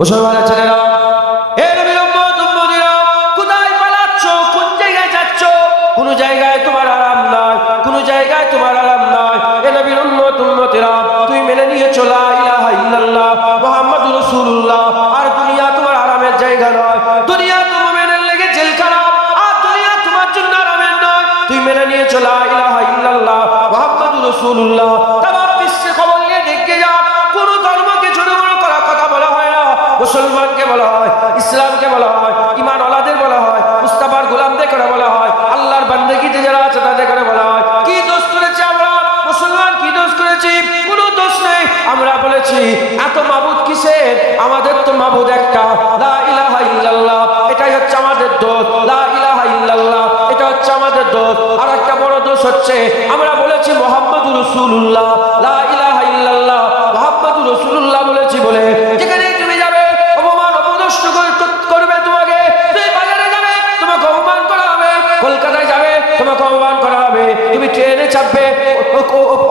মুসলমানের ছেলেরা, হে নবীর উম্মত উম্মতিরা, কোথায় পালাচ্ছ? কোন জায়গায় যাচ্ছ? কোন জায়গায় তোমার আরাম নাই, কোন জায়গায় তোমার আরাম নাই। হে নবীর উম্মত উম্মতিরা, তুমি মেনে নিয়েছো লা ইলাহা ইল্লাল্লাহ মুহাম্মাদুর রাসূলুল্লাহ, আর দুনিয়া তোমার আরামের জায়গা নয়। দুনিয়া তো মুমিনের লেগে জেলখানা, আর দুনিয়া তোমার জন্য আরামের নয়। তুমি মেনে নিয়েছো লা ইলাহা ইল্লাল্লাহ মুহাম্মাদুর রাসূলুল্লাহ। তামাম বিশ্বে খবর নিয়ে দেখে যা, কোন ধর্মকে ছোট বড় করার কথা বলা হয় না। মুসলমানকে বলা হয়, ইসলামকে বলা হয়, ঈমান ওয়ালাদের বলা হয়, মুস্তাফার গোলামদের করে বলা হয়, আল্লাহর বান্দাগিতে যারা আছে তাদের করে বলা হয়। কি দোষ করেছি আমরা মুসলমান? কি দোষ করেছি? কোনো দোষ নেই। আমরা বলেছি এত মাবুদ কিসের? আমাদের তো মাবুদ একটা, লা ইলাহা ইল্লাল্লাহ। এটাই হচ্ছে আমাদের দোষ, লা ইলাহা ইল্লাল্লাহ, এটা হচ্ছে আমাদের দোষ। আর একটা বড় দোষ হচ্ছে আমরা বলেছি মুহাম্মাদুর রাসূলুল্লাহ, লা ইলাহা ইল্লাল্লাহ মুহাম্মাদুর রাসূলুল্লাহ বলেছি বলে যেখানে তুমি যাবে অপমান অপদস্থ করবে তোমাকে। তুমি বাজারে যাবে তোমাকে অপমান করা হবে, কলকাতায় যাবে তোমাকে অপমান করা হবে, তুমি ট্রেনে চাপবে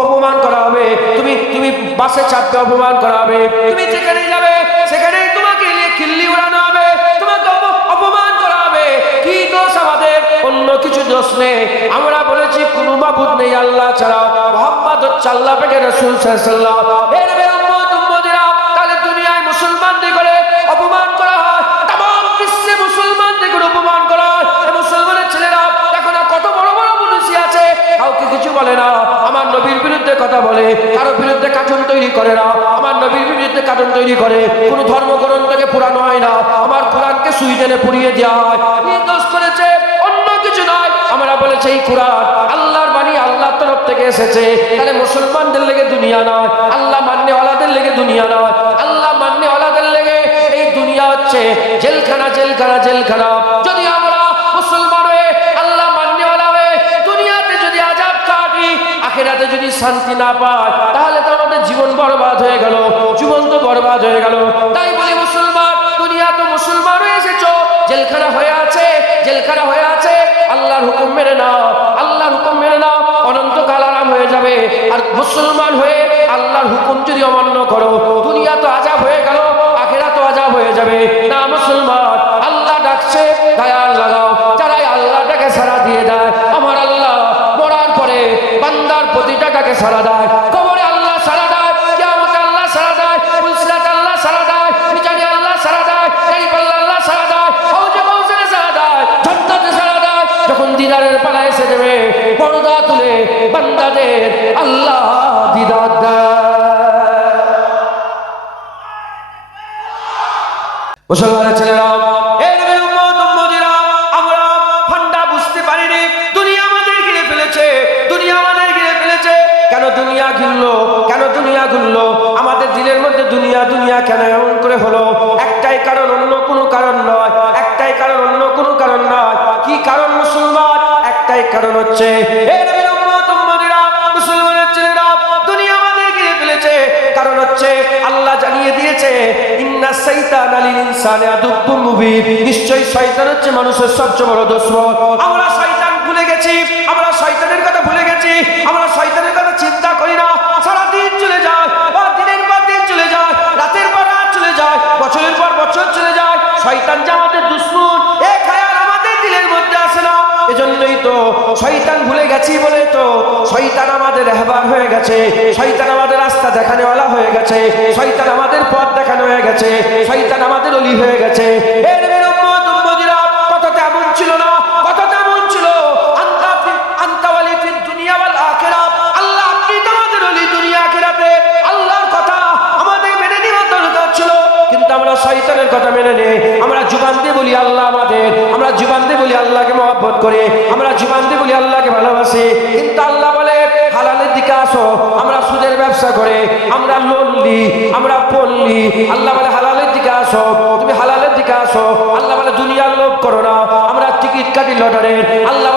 অপমান করা হবে, তুমি বাসে চাপবে অপমান করা হবে, তুমি যেখানে যাবে সেখানেই তোমাকে খিল্লি উড়ানো হবে, তোমাকে অপমান করা হবে। কি দোষ আমাদের? অন্য কিছু দোষ নেই। আমরা বলেছি কোনো মাবুদ নেই আল্লাহ ছাড়া, মুহাম্মদ হচ্ছে আল্লাহ পাকের রাসূল সাল্লাল্লাহু আলাইহি ওয়াসাল্লাম। তাহলে দুনিয়ায় মুসলমানদের করে অপমান করা হয়, তামাম বিশ্বে মুসলমানদের করে অপমান করা হয়। মুসলমানের ছেলেরা দেখো না কত বড় বড় পুলিশ আছে, কাউকে কিছু বলে না। আমার নবীর বিরুদ্ধে কথা বলে, কারো বিরুদ্ধে কার্টুন তৈরি করে না। আমার নবীর বিরুদ্ধে কার্টুন তৈরি করে, কোন ধর্মগ্রন্থকে পুরানো হয় না। আমার কোরআনকে সুইডেনে পুড়িয়ে দেওয়া হয়। কি দোষ করেছে? অন্য কিছু নয়। আমরা বলেছি এই কোরআন আল্লাহর বাণী, আল্লাহর তরফ থেকে এসেছে। তাহলে মুসলমানদের লেগে দুনিয়া নয়, আল্লাহ মাননে ওয়ালাদের লেগে দুনিয়া নয়। আল্লাহ মাননে ওয়ালাদের লেগে এই দুনিয়া হচ্ছে জেলখানা, জেলখানা, জেলখানা। যদি আমরা মুসলমান হয়ে আল্লাহ মাননে ওয়ালা হয়ে দুনিয়াতে যদি আযাব কাটি, আখিরাতে যদি শান্তি না পাই, তাহলে তো আমাদের জীবন বরবাদ হয়ে গেল, জীবন তো বরবাদ হয়ে গেল। তাই বলি মুসলমান, দুনিয়া তো মুসলমান হয়ে এসেছো, জেলখানা হয়ে আছে, জেলখানা হয়ে আছে। আল্লাহর হুকুম মেনে নাও, আল্লাহর হুকুম মেনে নাও, অনন্তকাল আরাম হয়ে যাবে। আর মুসলমান হয়ে আল্লাহর হুকুম যদি অমান্য করো, দুনিয়া তো আযাব হয়ে গেল, আখিরাত তো আযাব হয়ে যাবে। না মুসলমান, আল্লাহ ডাকছে, দয়া লাগাও। যারা আল্লাহটাকে সাড়া দিয়ে দেয়, আমার আল্লাহ মরার পরে বান্দার প্রতিটা ডাকে সাড়া দেয়। কবরে আল্লাহ সাড়া দেয়, কিয়ামতে আল্লাহ সাড়া দেয়, ফুলসিরাতে আল্লাহ সাড়া দেয়, মিজানে আল্লাহ সাড়া দেয়, দাঁড়িপাল্লা আল্লাহ সাড়া দেয়, হাউজে কাউসারে সাড়া দেয়, জান্নাতে সাড়া দেয়। যখন দিদারের পালা এসে দেবে, পর্দা তুলে বান্দাদের আল্লাহ দিদার দেয়। মুসলমানের ছেলেরা, এই নবীর উম্মত উম্মতিরা, আমরা ফান্ডা বুঝতে পারিনি। দুনিয়া আমাদের ঘিরে ফেলেছে, দুনিয়া আমাদের ঘিরে ফেলেছে। কেন দুনিয়া ঘিরলো? কেন দুনিয়া ঘুরলো? আমাদের দিলের মধ্যে দুনিয়া দুনিয়া কেন এমন করে হলো? একটাই কারণ, অন্য কোনো কারণ নয়। একটাই কারণ, অন্য কোনো কারণ নয়। কি কারণ মুসলমান? একটাই কারণ হচ্ছে এই নবীর উম্মত উম্মতিরা, মুসলমানের ছেলেরা, দুনিয়া আমাদের ঘিরে ফেলেছে। কারণ হচ্ছে আল্লাহ জানিয়ে দিয়েছে, ইন্না শাইতানা লিল ইনসানি আদুব্বুম মুবিন। নিশ্চয়ই শয়তান হচ্ছে মানুষের সবচেয়ে বড় দুশমন। আমরা শয়তান ভুলে গেছি, আমরা শয়তানের কথা ভুলে গেছি, আমরা শয়তানের কথা চিন্তা করি না। সারা দিন চলে যায়, বা দিনের পর দিন চলে যায়, রাতের পর রাত চলে যায়, বছরের পর বছর চলে যায়। শয়তান যে আমাদের দুশমন, এ খেয়াল আমাদের দিলের মধ্যে আসে না। এজন্যই তো শয়তান ভুলে গেছি বলে তো শয়তান আমাদের রাহবার হয়ে গেছে, শয়তান আমাদের রাস্তা দেখানোওয়ালা হয়ে গেছে, শয়তান আমাদের পথ দেখানো হয়ে গেছে, শয়তান আমাদের অলি হয়ে গেছে। এই নবীর উম্মত উম্মতিরা, কথাটা এমন ছিল না, কথাটা এমন ছিল, আনতা ওয়ালি ফিদ দুনিয়া ওয়াল আখিরাহ। আল্লাহ আপনি তো আমাদের অলি দুনিয়া আখিরাতে। আল্লাহর কথা আমাদের মেনে নেওয়ার দরকার ছিল, কিন্তু আমরা শয়তানের কথা মেনে নেই। আমরা জুবান দিয়ে বলি আল্লাহ আমাদের, আমরা জুবান দিয়ে বলি আল্লাহকে মহব্বত করে, আমরা জুবান দিয়ে বলি আল্লাহকে ভালোবাসি, কিন্তু আল্লাহ বলে হালালের দিকে আসো। আমরা সুদের ব্যবসা করে, আমরা লোন নি, আমরা পড়লি। আল্লাহ বলে হালালের দিকে আসো, তুমি হালালের দিকে আসো। আল্লাহ বলে দুনিয়ার লোভ করো না, আমরা টিকিট কাটি লটারির। আল্লাহ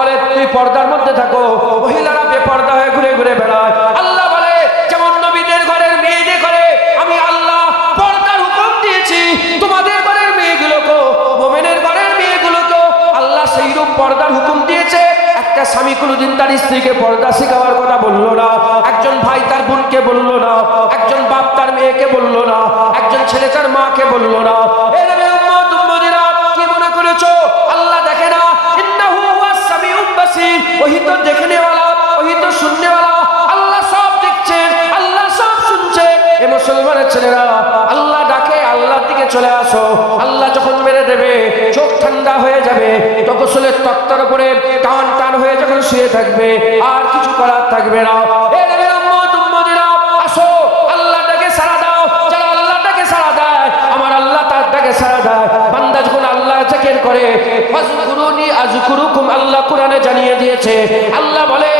বলে তুমি পর্দার মধ্যে থাকো। মহিলারা বেপর্দা হয়ে ঘুরে ঘুরে বেড়ায়। আল্লাহ বলে যেমন নবীদের ঘরের মেয়েদের ঘরে আমি আল্লাহ পর্দার হুকুম দিয়েছি, তোমাদের ঘরের মেয়েগুলোকে, মুমিনের ঘরের মেয়েগুলোকে আল্লাহ সেইরূপ পর্দার হুকুম দিয়েছে। একটা একটা স্বামী কোনোদিন তার স্ত্রীকে পর্দা শেখাবার কথা বললো না, একজন ভাই তার বোনকে বললো না, একজন বাপ তার মেয়েকে বললো না, একজন ছেলে তার মাকে বললো না। এ নবীর উম্মত উম্মতিরা, কি মনে করেছো আল্লাহ দেখে না? ইন্নাহু হুয়াস সামিউল বাসীর, ওহি তো দেখনেওয়ালা, ওহি তো শুননেওয়ালা। আল্লাহ সব দেখছেন, আল্লাহ সব শুনছেন। এ মুসলমানের ছেলেরা, আল্লাহ ডাকে, আল্লাহর দিকে চলে আসো। আল্লাহ যখন মেরে দেবে, চোখ ঠান্ডা হয়ে যাবে, তো গোসলের তক্তার উপরে টান টান হয়ে যখন শুয়ে থাকবে, আর কিছু করার থাকবে না। এ নবীর উম্মত উম্মতিরা, আসো, আল্লাহ ডাকে সাড়া দাও। যারা আল্লাহ ডাকে সাড়া দেয়, আমার আল্লাহ তার ডাকে সাড়া দেয়। বান্দা যখন আল্লাহ জিকির করে, ফাযকুরুনি আযকুরুকুম, আল্লাহ কোরআনে জানিয়ে দিয়েছে। আল্লাহ বলে,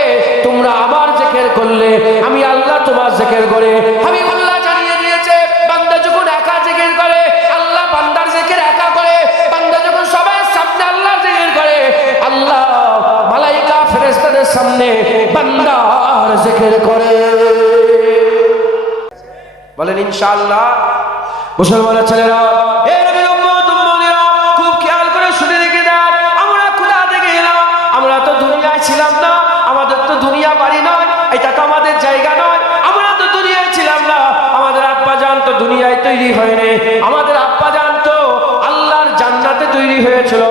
তোমরা আমার জিকির করলে আমি আল্লাহ তোমার জিকির করে। হাবিবুল্লাহ জানিয়ে দিয়েছে, বান্দা যখন একা জিকির করে, আল্লাহ বান্দার জিকির একা করে। বান্দা যখন সবার সামনে আল্লাহ জিকির করে, আল্লাহ মালাইকা ফেরেশতাদের সামনে বান্দার জিকির করে। বলেন ইনশাআল্লাহ। মুসলমানের ছেলেরা, এ নবীর উম্মত উম্মতিরা, খুব খেয়াল করে শুনে রেখে দেন। আমরা কোথা থেকে এলাম? আমরা তো দুনিয়ায় ছিলাম না, আমাদের তো দুনিয়া বাড়ি নয়, এটা তো আমাদের জায়গা নয়। আমরা তো দুনিয়ায় ছিলাম না, আমাদের আব্বাজান তো দুনিয়ায় তৈরি হয়নি। আমাদের আব্বাজান তো আল্লাহর জান্নাতে তৈরি হয়েছিল।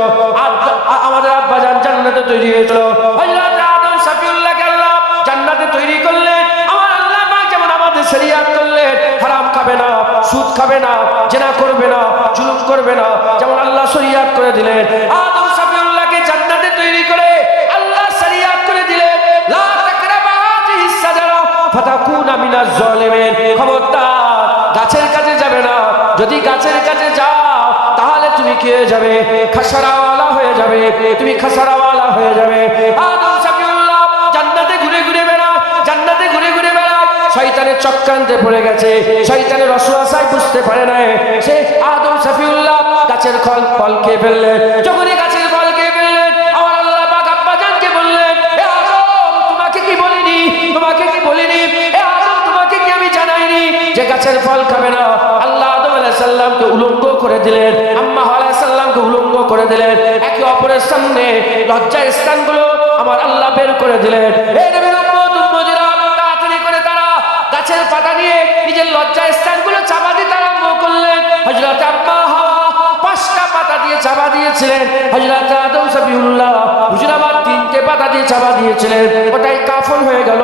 আমাদের আব্বাজান জান্নাতে তৈরি হয়েছিল। হযরত আদম সফিউল্লাহকে আল্লাহ জান্নাতে তৈরি করলেন। আমার আল্লাহ পাক যেমন আমাদের শরীয়ত করলেন, হারাম খাবে না, সুদ খাবে না, জিনা করবে না, জুলুম করবে না, যেমন আল্লাহ শরীয়ত করে দিলেন। আদম সফিউল্লাহকে জান্নাতে তৈরি করে আল্লাহ শরীয়ত করে দিলেন, লা তাকরাবা হাযিহিস সাজারা ফাতাকুনা মিনাজ জালিমিন। খবরদার, গাছের কাছে যাবে না। যদি গাছের কাছে যাও, তাহলে তুমি কি হয়ে যাবে? খাসারাওয়ালা হয়ে যাবে, তুমি খাসারাওয়ালা হয়ে যাবে। আদম সফিউল্লাহ জান্নাতে ঘুরে ঘুরে বেড়ায়, জান্নাতে ঘুরে ঘুরে বেড়ায়। শয়তানের চক্রান্তে পড়ে গেছে, শয়তানের অসুয়াশায় বুঝতে পারে না। সে আদম সফিউল্লাহ গাছের ফল খেয়ে ফেললেন। যখনই গাছের ফল খেয়ে ফেললেন, আমার আল্লাহ পাক আব্বাজানকে বললেন, এ আদম, তোমাকে কি বলিনি? তোমাকে কি বলিনি? এ আদম, তোমাকে কি আমি জানাইনি যে গাছের ফল খাবে না? আল্লাহ আদম আলাইহিস সালামকে উলঙ্গ করে দিলেন, আম্মা হাওয়া আলাইহিস সালামকে উলঙ্গ করে দিলেন। একে অপরের সামনে লজ্জার স্থানগুলো আমার আল্লাহ বের করে দিলেন। এই নবীর উম্মত উম্মতিরা, তাড়াতাড়ি করে তারা গাছের পাতা নিয়ে নিজের লজ্জার স্থানগুলো চাপা দিতে আরম্ভ করলেন। হযরত আম্মা হাওয়া 5টা পাতা দিয়ে চাপা দিয়েছিলেন, হযরত আদম সফিউল্লাহ হুজুর আবার 3টে পাতা দিয়ে চাপা দিয়েছিলেন। ওটাই কাফন হয়ে গেল,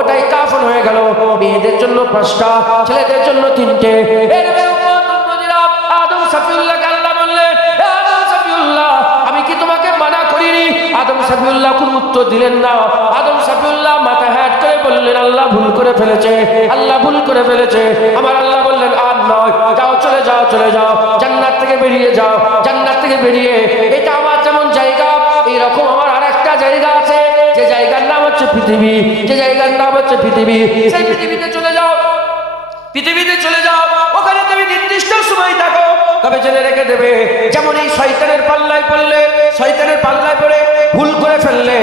ওটাই কাফন হয়ে গেল। মেয়েদের জন্য 5টা, ছেলেদের জন্য 3টে। এই নবীর উম্মত উম্মতিরা, আদম সফিউল্লাহকে আল্লাহ বললেন, এ আদম সফিউল্লাহ, আমি কি তোমাকে মানা করিনি? আদম সফিউল্লাহ কোনো উত্তর দিলেন না। আদম সফিউল্লাহ মাথা হ্যাট করে বললেন, আল্লাহ ভুল করে ফেলেছে, আল্লাহ ভুল করে ফেলেছে। আমার আল্লাহ বললেন, আর নয়, যাও, চলে যাও, চলে যাও, জান্নাত থেকে বেরিয়ে যাও। জান্নাত থেকে বেরিয়ে, এটা আমার যেমন জায়গা, এইরকম আমার আরেকটা জায়গা আছে, যে জায়গার নাম হচ্ছে পৃথিবী, যে জায়গার নাম হচ্ছে পৃথিবী। সেই পৃথিবীতে চলে যাও, পৃথিবীতে চলে যাও, ওখানে তুমি নির্দিষ্ট সময় থাকো। তবে জেনে রেখে দেবে, যেমন এই শয়তানের পাল্লায় পড়লে, শয়তানের পাল্লায় পড়ে ভুল করে ফেললে,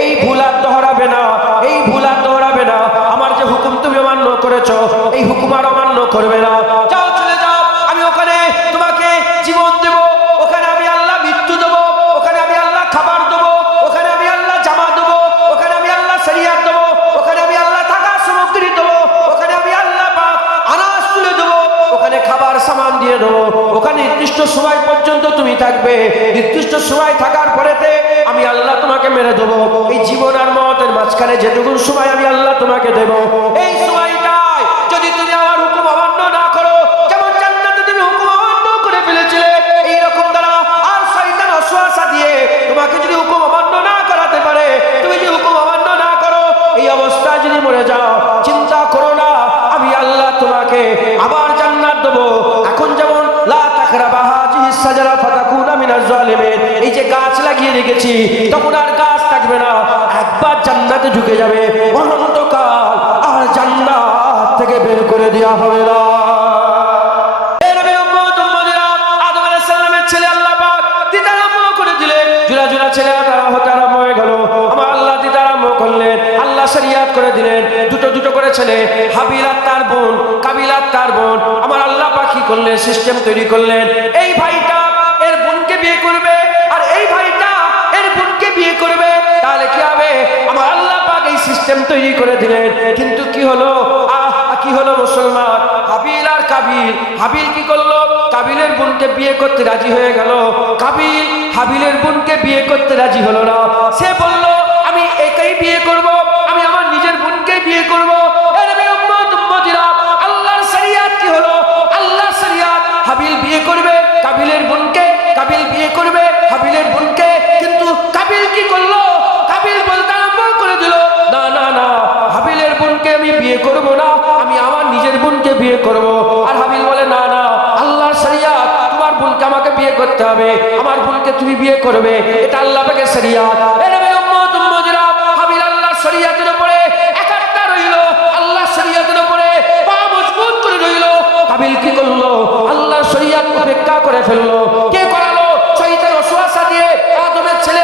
এই ভুল আর দোহরাবে না, এই ভুল আর দোহরাবে না। আমার যে হুকুম তুমি অমান্য করেছো, এই হুকুম আর অমান্য করবে না। যাও, চলে যাও, আমি ওখানে তোমাকে জীবন দেব, ওখানে আমি আল্লাহ মৃত্যু দেবো, ওখানে আমি আল্লাহ খাবার দেবো, ওখানে আমি আল্লাহ জামা দেবো, ওখানে আমি আল্লাহ শরিয়ত দেবো, ওখানে আমি আল্লাহ থাকার সামগ্রী দেবো, ওখানে আমি আল্লাহ পাক আনাজ তুলে দেবো, ওখানে খাবার সামান দিয়ে দেবো। ওখানে নির্দিষ্ট সময় পর্যন্ত তুমি থাকবে, নির্দিষ্ট সময় থাকার পরেতে আমি আল্লাহ তোমাকে মেরে দেবো। এই জীবন আর মওতের মাঝখানে যেটুকু সময় আমি আল্লাহ তোমাকে দেবো, এই সময়টাই যদি তুমি আমার হুকুম অমান্য না করো, যেমন জান্নাতে তুমি হুকুম অমান্য করে ফেলেছিলে, এইরকম দ্বারা আর শয়তান অসুয়াশা দিয়ে তোমাকে যদি হুকুম অমান্য না করাতে পারে, তুমি যদি হুকুম অমান্য না করো, এই অবস্থায় যদি মরে যাও, চিন্তা করো না, আমি আল্লাহ তোমাকে আবার জান্নাত দেবো। এখন যেমন লা তাকরাবা হাযিহিস সাজারা ফাতাকুনা মিনাজ জালিমিন, এই যে গাছ লাগিয়ে রেখেছি, তখন আর গাছ থাকবে না, একবার জান্নাতে ঢুকে যাবে, অনন্তকাল আর জান্নাত থেকে বের করে দেওয়া হবে না। এই নবীর উম্মত উম্মতিরা, আদম আলাইহিস সালামের ছেলে আল্লাহ পাক দিতে আরম্ভ করে দিলেন। জোড়া জোড়া ছেলে হতে আরম্ভ হয়ে গেল। আমার আল্লাহ দিতে আরম্ভ করলেন, আল্লাহ শরিয়ত করে দিলেন। দুটো দুটো করে ছেলে, হাবিল আর তার বোন, কাবিল আর তার বোন। আমার আল্লাহ পাক কি করলেন? সিস্টেম তৈরি করলেন, এই ভাইটা এর বোনকে বিয়ে করবে, আর এই ভাইটা এর বোনকে বিয়ে করবে। তাহলে কি হবে? আমার আল্লাহ পাক এই সিস্টেম তৈরি করে দিলেন। কিন্তু কি হলো? কি হলো মুসলমান? হাবিল আর কাবিল। হাবিল কি করলো? কাবিলের বোনকে বিয়ে করতে রাজি হয়ে গেল। কাবিল হাবিলের বোনকে বিয়ে করতে রাজি হলো না। সে বলল আমি একাই বিয়ে করব, আমি আমার নিজের বোনকে বিয়ে করব। আল্লাহর শরিয়াত কি হলো? আল্লাহর শরিয়াত হাবিল বিয়ে করবে কাবিলের বোনকে, কাবিল বিয়ে করবে হাবিলের বোনকে। কিন্তু কাবিল কি করলো? কাবিল বলতে আরম্ভ করে দিল, না না না, হাবিলের বোনকে আমি বিয়ে করব না, আমি আমার নিজের বোনকে বিয়ে করব। আর হাবিল বলে না না, আল্লাহর শরিয়াত, তোমার বোনকে আমাকে বিয়ে করতে হবে, আমার বোনকে তুমি বিয়ে করবে, এটা আল্লাহ পাকের শরিয়াত। হাবিল আল্লাহর শরিয়াতের উপরে একাত্তা রইল, আল্লাহর শরিয়াতের উপরে পা মজবুত করে রইল। কাবিল কি করলো? আল্লাহর শরিয়াত উপেক্ষা করে ফেললো। কে করালো? শয়তান ওয়াসওয়াসা দিয়ে আদমের ছেলে